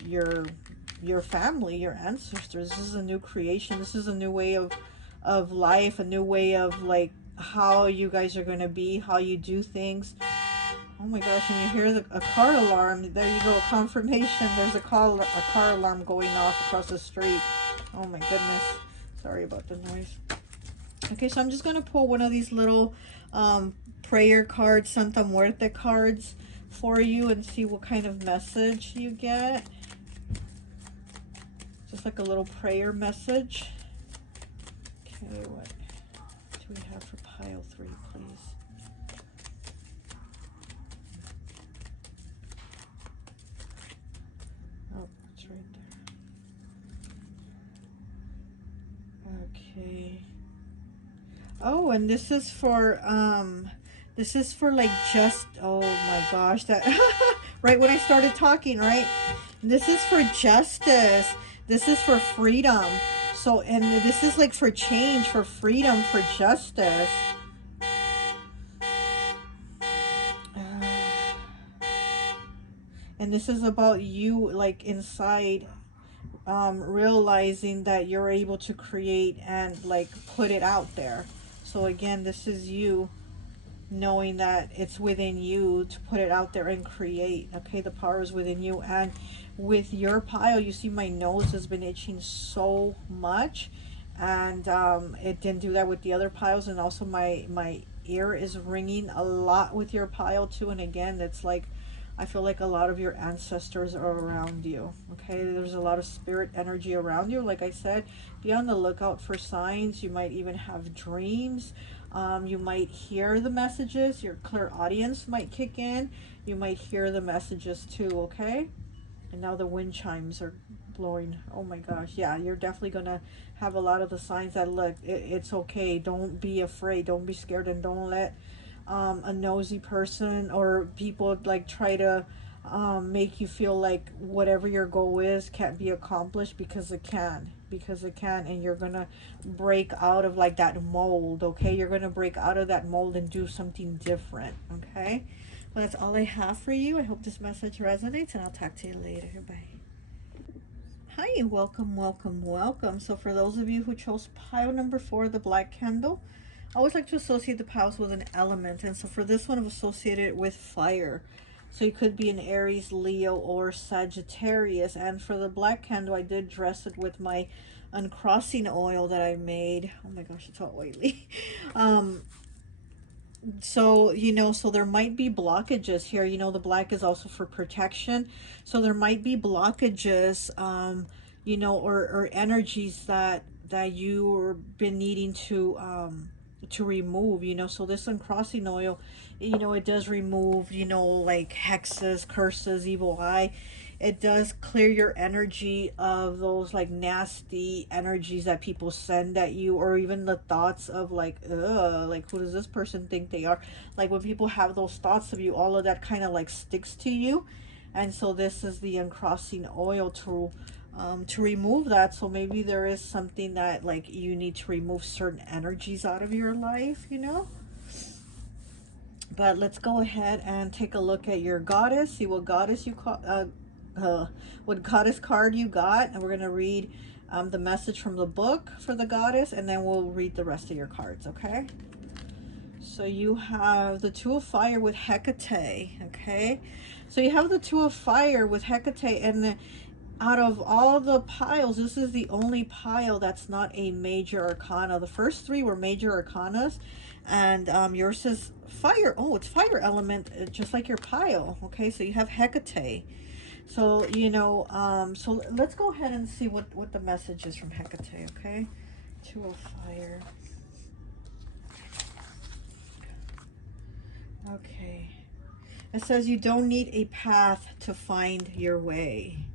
family, your ancestors. This is a new creation. This is a new way of life, a new way of like how you guys are going to be, how you do things. Oh my gosh, and you hear a car alarm. There you go, confirmation. There's a car alarm going off across the street. Oh my goodness. Sorry about the noise. Okay, so I'm just going to pull one of these little prayer cards, Santa Muerte cards for you and see what kind of message you get. Just like a little prayer message. Okay, what do we have for pile 3, please? Okay. Oh, and this is for like just, oh my gosh, that right when I started talking, right? This is for justice. This is for freedom. So, and this is like for change, for freedom, for justice. And this is about you, like inside, realizing that you're able to create and like put it out there. So again, this is you knowing that it's within you to put it out there and create. Okay, the power is within you. And with your pile, you see my nose has been itching so much, and it didn't do that with the other piles. And also my ear is ringing a lot with your pile too. And again, it's like I feel like a lot of your ancestors are around you. Okay, there's a lot of spirit energy around you. Like I said, be on the lookout for signs. You might even have dreams. You might hear the messages. Your clairaudience might kick in. You might hear the messages too, okay? And now the wind chimes are blowing. Oh my gosh. Yeah, you're definitely going to have a lot of the signs that look, it's okay. Don't be afraid. Don't be scared, and don't let a nosy person or people like try to make you feel like whatever your goal is can't be accomplished, because it can. Because it can. And you're gonna break out of like that mold. Okay, you're gonna break out of that mold and do something different. Okay, well, that's all I have for you. I hope this message resonates, and I'll talk to you later. Bye. Hi, welcome, welcome, welcome. So for those of you who chose pile number 4, the black candle, I always like to associate the piles with an element. And so for this one, I've associated it with fire. So you could be an Aries, Leo, or Sagittarius. And for the black candle, I did dress it with my uncrossing oil that I made. Oh my gosh, it's all oily. So, you know, so there might be blockages here. You know, the black is also for protection. So there might be blockages, you know, or energies that you've been needing to remove, you know. So this uncrossing oil, you know, it does remove, you know, like hexes, curses, evil eye. It does clear your energy of those like nasty energies that people send at you, or even the thoughts of like, ugh, like who does this person think they are? Like when people have those thoughts of you, all of that kind of like sticks to you. And so this is the uncrossing oil to remove that. So maybe there is something that like you need to remove certain energies out of your life, you know. But let's go ahead and take a look at your goddess, see what goddess you call what goddess card you got, and we're going to read the message from the book for the goddess, and then we'll read the rest of your cards. Okay, so you have the Two of Fire with Hecate. Okay, so you have the Two of Fire with Hecate, and out of all the piles, this is the only pile that's not a major arcana. The first 3 were major arcanas, and yours is fire. Oh, it's fire element, just like your pile. Okay, so you have Hecate. So, you know, so let's go ahead and see what the message is from Hecate, okay? Two of Fire. Okay. It says you don't need a path to find your way.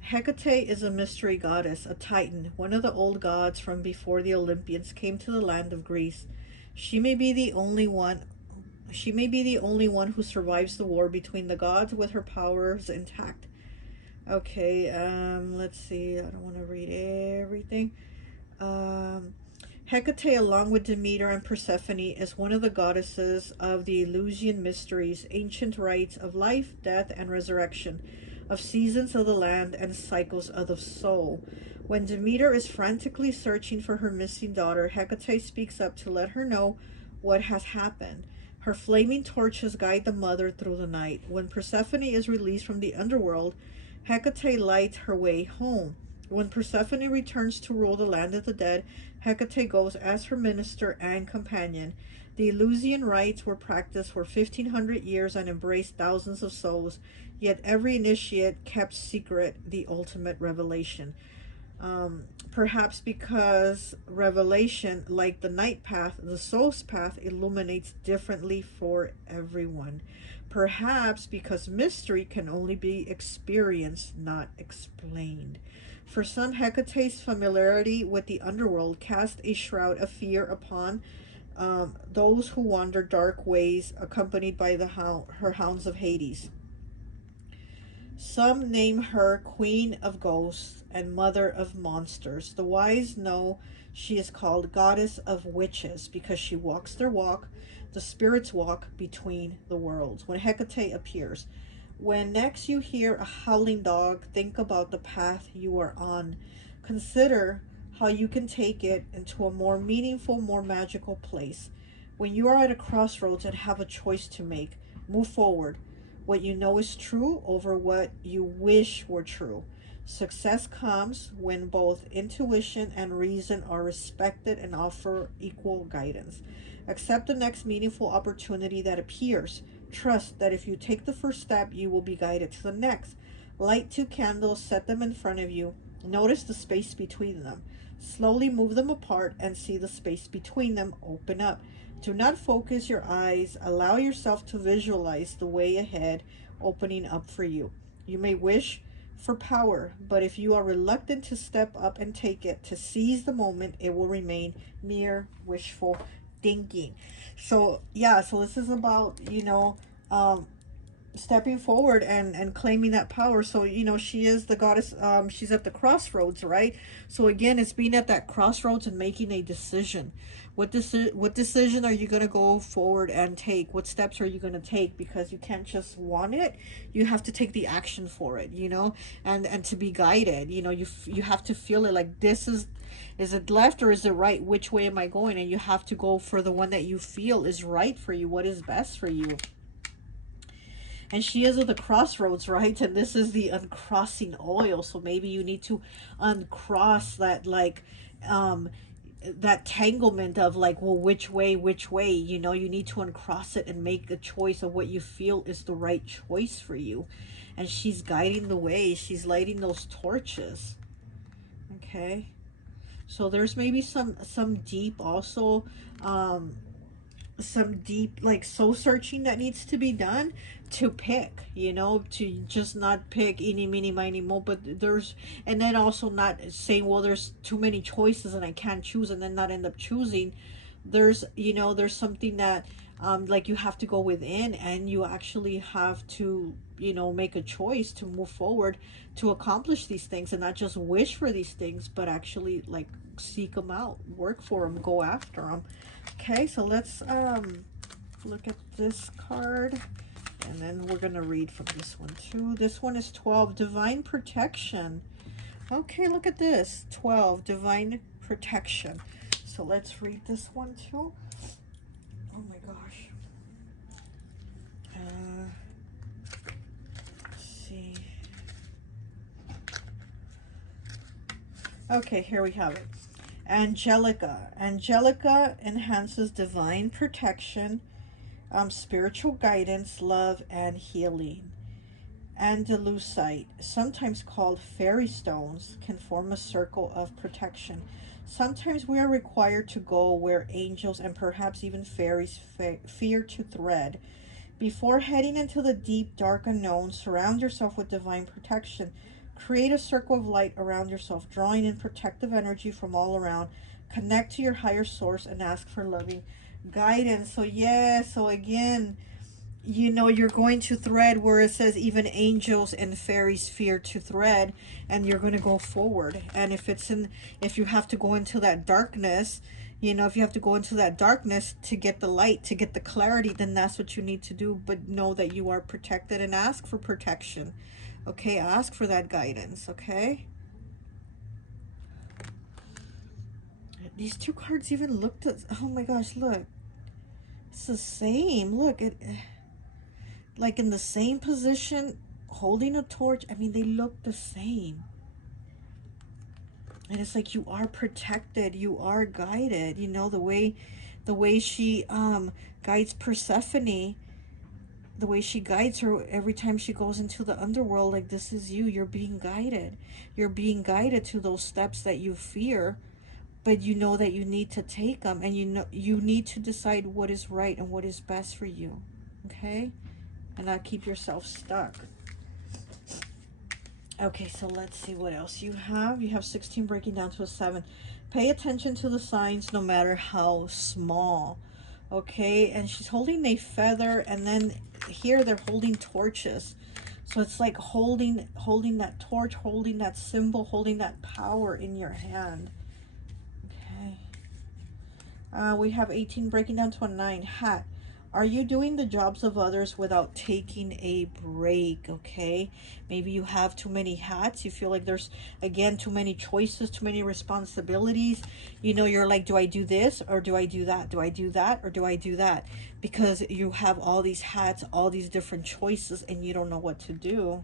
Hecate is a mystery goddess, a titan, one of the old gods from before the Olympians came to the land of Greece. She may be the only one who survives the war between the gods with her powers intact. Okay, let's see. I don't want to read everything. Hecate, along with Demeter and Persephone, is one of the goddesses of the Eleusinian mysteries, ancient rites of life, death, and resurrection, of seasons of the land and cycles of the soul. When Demeter is frantically searching for her missing daughter, Hecate speaks up to let her know what has happened. Her flaming torches guide the mother through the night. When Persephone is released from the underworld, Hecate lights her way home. When Persephone returns to rule the land of the dead, Hecate goes as her minister and companion. The Eleusinian rites were practiced for 1,500 years and embraced thousands of souls, yet every initiate kept secret the ultimate revelation. Perhaps because revelation, like the night path, the soul's path, illuminates differently for everyone. Perhaps because mystery can only be experienced, not explained. For some, Hecate's familiarity with the underworld cast a shroud of fear upon those who wander dark ways, accompanied by her hounds of Hades. Some name her Queen of Ghosts and Mother of Monsters. The wise know she is called Goddess of Witches because she walks their walk, the spirits walk between the worlds. When Hecate appears, when next you hear a howling dog, think about the path you are on. Consider how you can take it into a more meaningful, more magical place. When you are at a crossroads and have a choice to make, move forward. What you know is true over what you wish were true. Success comes when both intuition and reason are respected and offer equal guidance. Accept the next meaningful opportunity that appears. Trust that if you take the first step, you will be guided to the next. Light 2 candles, set them in front of you. Notice the space between them. Slowly move them apart and see the space between them open up. Do not focus your eyes. Allow yourself to visualize the way ahead opening up for you. You may wish for power, but if you are reluctant to step up and take it, to seize the moment, it will remain mere wishful thinking. So yeah, so this is about, stepping forward and claiming that power. So she is the goddess. She's at the crossroads, right? So again, it's being at that crossroads and making a decision. What decision are you going to go forward and take? What steps are you going to take? Because you can't just want it, you have to take the action for it, and to be guided. You have to feel it, like, this is it left or is it right? Which way am I going? And you have to go for the one that you feel is right for you, what is best for you. And she is at the crossroads, right? And this is the uncrossing oil. So maybe you need to uncross that, like, that tanglement of, like, well, which way? You need to uncross it and make a choice of what you feel is the right choice for you. And she's guiding the way. She's lighting those torches. Okay. So there's maybe some deep also, some deep, like, soul searching that needs to be done to pick, to just not pick eeny, meeny, miny, mo, but and then also not saying, well, there's too many choices and I can't choose, and then not end up choosing. There's something that, like, you have to go within and you actually have to, make a choice to move forward to accomplish these things, and not just wish for these things, but actually, like, seek them out, work for them, go after them. Okay, so let's look at this card, and then we're going to read from this one too. This one is 12, Divine Protection. Okay, look at this, 12, Divine Protection. So let's read this one too. Oh my gosh. Let's see. Okay, here we have it. Angelica. Angelica enhances divine protection, spiritual guidance, love, and healing. Andalusite, sometimes called fairy stones, can form a circle of protection. Sometimes we are required to go where angels and perhaps even fairies fear to tread. Before heading into the deep, dark unknown, surround yourself with divine protection. Create a circle of light around yourself, drawing in protective energy from all around. Connect to your higher source and ask for loving guidance. So yeah, so again, you're going to thread where it says even angels and fairies fear to thread, and you're going to go forward. And if you have to go into that darkness, if you have to go into that darkness to get the light, to get the clarity, then that's what you need to do. But know that you are protected and ask for protection. Okay, ask for that guidance, okay? These two cards even looked at, oh my gosh, look. It's the same. Look, like in the same position, holding a torch. I mean, they look the same. And it's like you are protected, you are guided. The way she guides Persephone, the way she guides her every time she goes into the underworld, like, this is you're being guided. You're being guided to those steps that you fear, but you know that you need to take them, and you need to decide what is right and what is best for you, okay? And not keep yourself stuck. Okay, so let's see what else you have. You have 16 breaking down to a 7. Pay attention to the signs no matter how small. Okay, and she's holding a feather, and then here they're holding torches. So it's like holding that torch, holding that symbol, holding that power in your hand. Okay. We have 18 breaking down to a 9. Hat. Are you doing the jobs of others without taking a break? Okay. Maybe you have too many hats. You feel like there's, again, too many choices, too many responsibilities. You know, you're like, do I do this or do I do that? Do I do that or do I do that? Because you have all these hats, all these different choices, and you don't know what to do.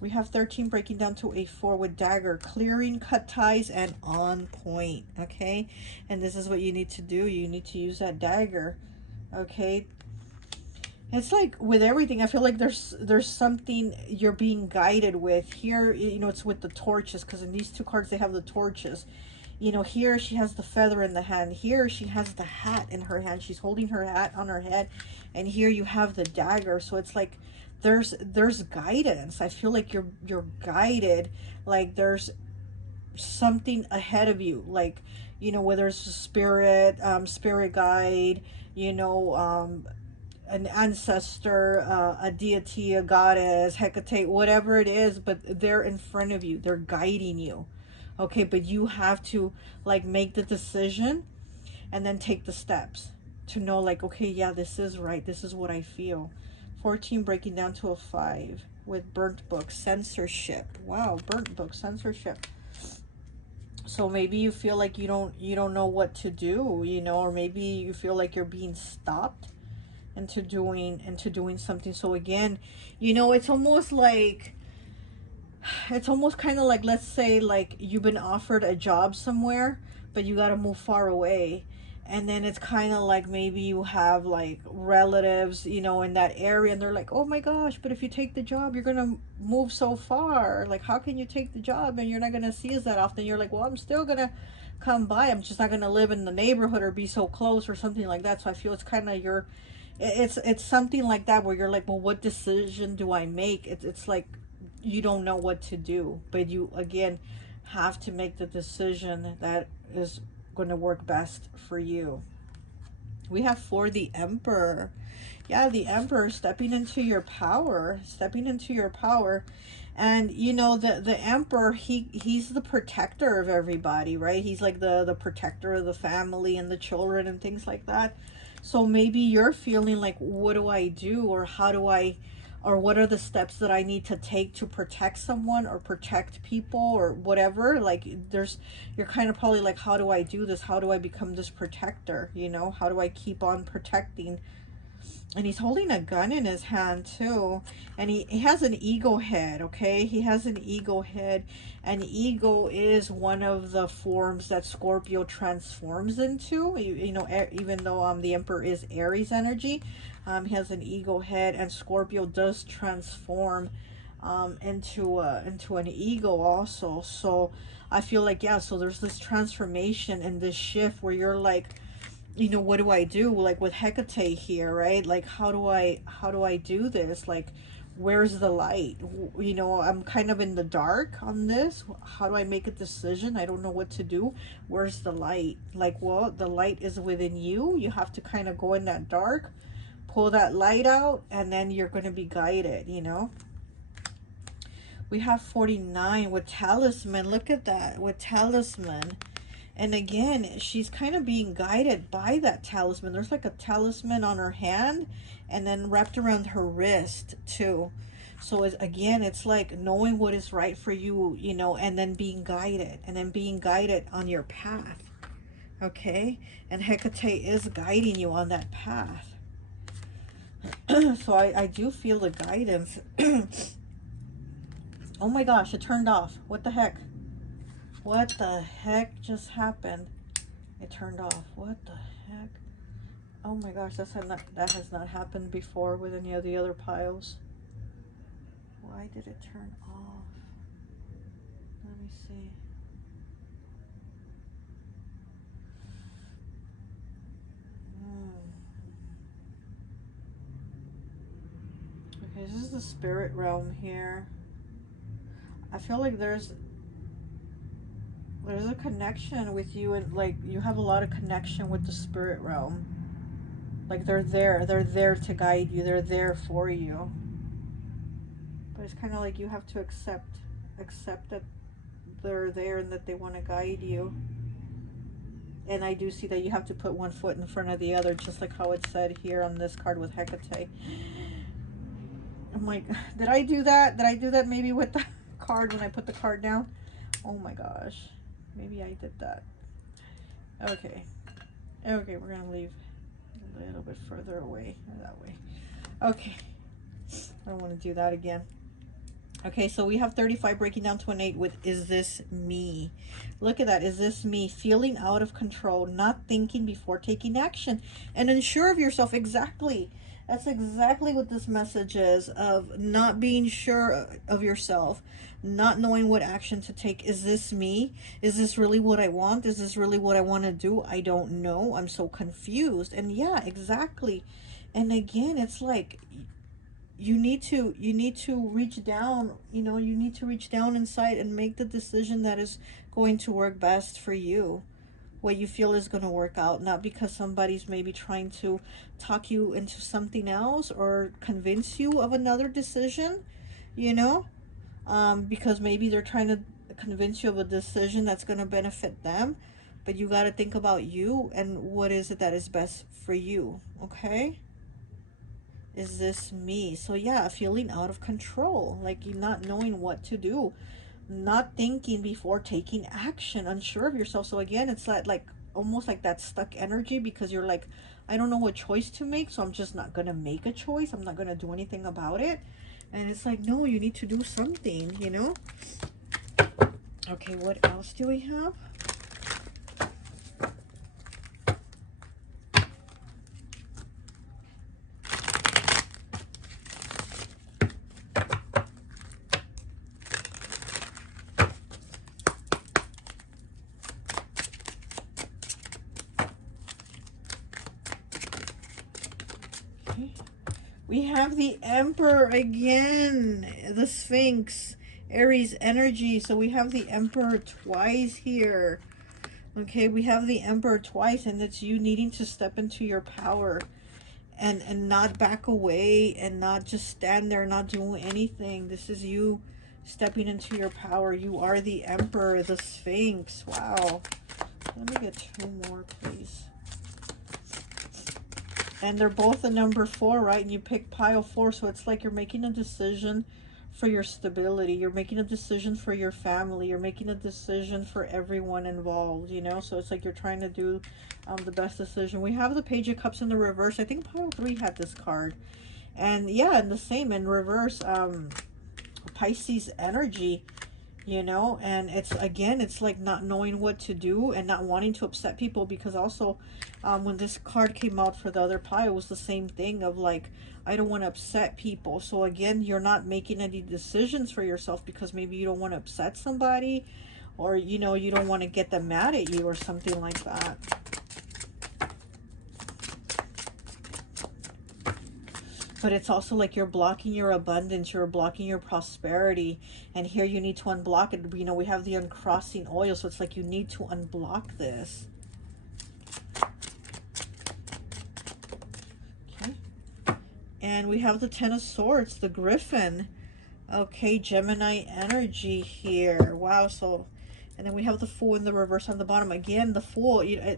We have 13 breaking down to a 4 with dagger, clearing, cut ties, and on point. Okay, and this is what you need to do. You need to use that dagger. Okay, it's like with everything, I feel like there's something you're being guided with here. You know, it's with the torches, because in these two cards they have the torches. You know, here she has the feather in the hand, here she has the hat in her hand, she's holding her hat on her head, and here you have the dagger. So it's like there's guidance. I feel like you're guided, like there's something ahead of you, like, you know, whether it's a spirit, spirit guide, you know, an ancestor, a deity, a goddess, Hecate, whatever it is, but they're in front of you, they're guiding you. Okay, but you have to like make the decision and then take the steps to know, like, okay, yeah, this is right, this is what I feel. 14 breaking down to a 5 with burnt book, censorship. Wow, burnt book, censorship. So maybe you feel like you don't know what to do, you know, or maybe you feel like you're being stopped into doing something. So again, you know, it's almost kind of like, let's say like you've been offered a job somewhere, but you got to move far away. And then it's kind of like maybe you have like relatives, you know, in that area, and they're like, oh my gosh, but if you take the job, you're going to move so far. Like, how can you take the job and you're not going to see us that often? You're like, well, I'm still going to come by. I'm just not going to live in the neighborhood or be so close or something like that. So I feel it's kind of it's something like that where you're like, well, what decision do I make? It's like you don't know what to do, but you again have to make the decision that is going to work best for you. We have for the Emperor. Yeah, the Emperor, stepping into your power, stepping into your power. And you know, the Emperor, he's the protector of everybody, right? He's like the protector of the family and the children and things like that. So maybe you're feeling like, what do I do, or how do I, or what are the steps that I need to take to protect someone or protect people or whatever? Like, you're kind of probably like, how do I do this? How do I become this protector? You know, how do I keep on protecting? And he's holding a gun in his hand too, and he has an eagle head. Okay, he has an eagle head, and eagle is one of the forms that Scorpio transforms into. You know, even though the Emperor is Aries energy, he has an eagle head, and Scorpio does transform into an eagle also. So I feel like, yeah, so there's this transformation and this shift where you're like, you know, what do I do? Like with Hecate here, right? Like, how do I do this? Like, where's the light? You know, I'm kind of in the dark on this. How do I make a decision? I don't know what to do. Where's the light? Like, well, the light is within you. You have to kind of go in that dark, pull that light out, and then you're going to be guided, you know. We have 49 with talisman. Look at that, with talisman. And again, she's kind of being guided by that talisman. There's like a talisman on her hand and then wrapped around her wrist too. So again, it's like knowing what is right for you, you know, and then being guided, and then being guided on your path. Okay? And Hecate is guiding you on that path. So I do feel the guidance. Oh my gosh, it turned off. What the heck? What the heck just happened? It turned off. What the heck? Oh my gosh, that has not happened before with any of the other piles. Why did it turn off? Let me see. Okay, this is the spirit realm here. I feel like there's a connection with you, and like you have a lot of connection with the spirit realm. Like they're there to guide you, they're there for you. But it's kind of like you have to accept that they're there and that they want to guide you. And I do see that you have to put one foot in front of the other, just like how it said here on this card with Hecate. I'm like, did I do that? Did I do that maybe with the card when I put the card down? Oh my gosh. Maybe I did that. Okay. Okay, we're going to leave a little bit further away. That way. Okay. I don't want to do that again. Okay, so we have 35 breaking down to an 8 with is this me? Look at that. Is this me? Feeling out of control, not thinking before taking action, and unsure of yourself. Exactly. That's exactly what this message is, of not being sure of yourself, not knowing what action to take. Is this me? Is this really what I want? Is this really what I want to do? I don't know. I'm so confused. And yeah, exactly. And again, it's like you need to reach down, you know, you need to reach down inside and make the decision that is going to work best for you, what you feel is going to work out, not because somebody's maybe trying to talk you into something else or convince you of another decision, you know, because maybe they're trying to convince you of a decision that's going to benefit them, but you got to think about you and what is it that is best for you. Okay. Is this me? So yeah, feeling out of control, like you're not knowing what to do, not thinking before taking action, unsure of yourself. So again, it's like almost like that stuck energy, because you're like, I don't know what choice to make, so I'm just not gonna make a choice. I'm not gonna do anything about it. And it's like, no, you need to do something, you know. Okay, what else do we have? We have the Emperor again, the Sphinx, Aries energy. So we have the Emperor twice here. Okay, we have the Emperor twice, and it's you needing to step into your power and not back away and not just stand there not doing anything. This is you stepping into your power. You are the Emperor, the Sphinx. Wow. Let me get 2 more, please. And they're both a number 4, right? And you pick pile 4, so it's like you're making a decision for your stability. You're making a decision for your family. You're making a decision for everyone involved, you know? So it's like you're trying to do the best decision. We have the Page of Cups in the reverse. I think pile 3 had this card. And yeah, and the same in reverse, Pisces energy, you know, and it's again, it's like not knowing what to do and not wanting to upset people, because also when this card came out for the other pile, it was the same thing of like, I don't want to upset people. So again, you're not making any decisions for yourself because maybe you don't want to upset somebody, or you know, you don't want to get them mad at you or something like that. But it's also like you're blocking your abundance, you're blocking your prosperity. And here you need to unblock it. You know, we have the uncrossing oil, so it's like you need to unblock this. Okay. And we have the Ten of Swords, the Griffin. Okay, Gemini energy here. Wow, so... And then we have the Fool in the reverse on the bottom. Again, the Fool, you know,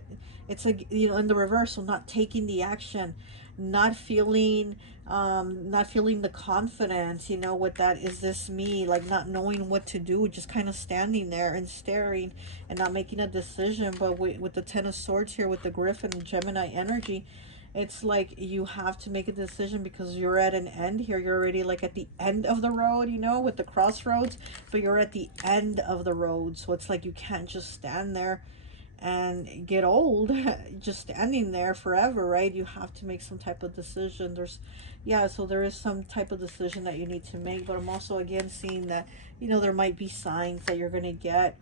it's like, you know, in the reverse, so not taking the action, not feeling the confidence, you know, with that, is this me, like not knowing what to do, just kind of standing there and staring and not making a decision. But with the Ten of Swords here, with the Griffin and Gemini energy, it's like you have to make a decision because you're at an end here. You're already like at the end of the road, you know, with the crossroads, but you're at the end of the road. So it's like you can't just stand there and get old just standing there forever, right? You have to make some type of decision. So there is some type of decision that you need to make. But I'm also again seeing that, you know, there might be signs that you're going to get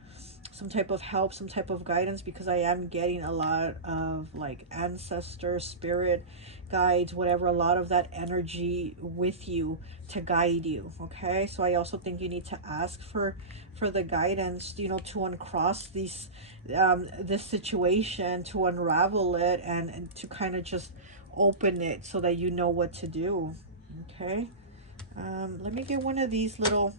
some type of help, some type of guidance, because I am getting a lot of like ancestor spirit guides, whatever, a lot of that energy with you to guide you. Okay, so I also think you need to ask for the guidance, you know, to uncross these this situation, to unravel it, and to kind of just open it so that you know what to do. Okay, let me get one of these little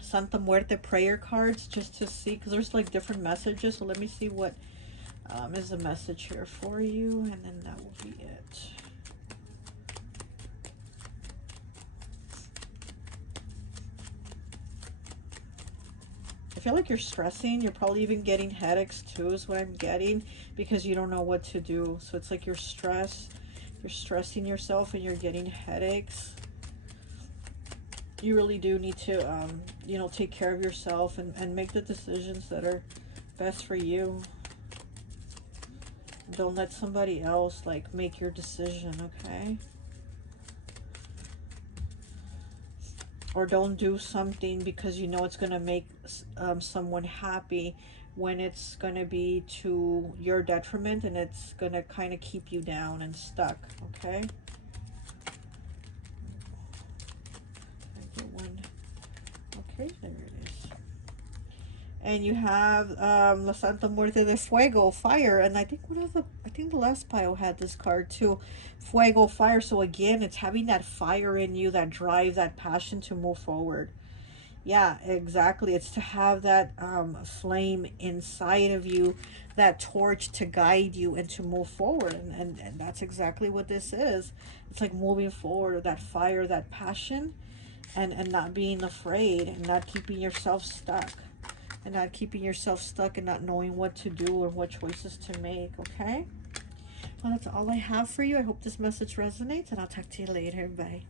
Santa Muerte prayer cards just to see, because there's like different messages. So let me see what is the message here for you, and then that will be it. I feel like you're stressing. You're probably even getting headaches too, is what I'm getting, because you don't know what to do. So it's like you're stressing yourself and you're getting headaches. You really do need to, you know, take care of yourself and make the decisions that are best for you. Don't let somebody else, like, make your decision, okay? Or don't do something because you know it's going to make someone happy when it's going to be to your detriment, and it's going to kind of keep you down and stuck, okay? Okay, there it is. And you have La Santa Muerte de Fuego, fire. And I think the last pile had this card too. Fuego, fire. So again, it's having that fire in you, that drive, that passion to move forward. Yeah, exactly. It's to have that flame inside of you, that torch to guide you and to move forward. And that's exactly what this is. It's like moving forward, that fire, that passion. And not being afraid, and not keeping yourself stuck, and not knowing what to do or what choices to make. Okay, well, that's all I have for you. I hope this message resonates, and I'll talk to you later. Bye.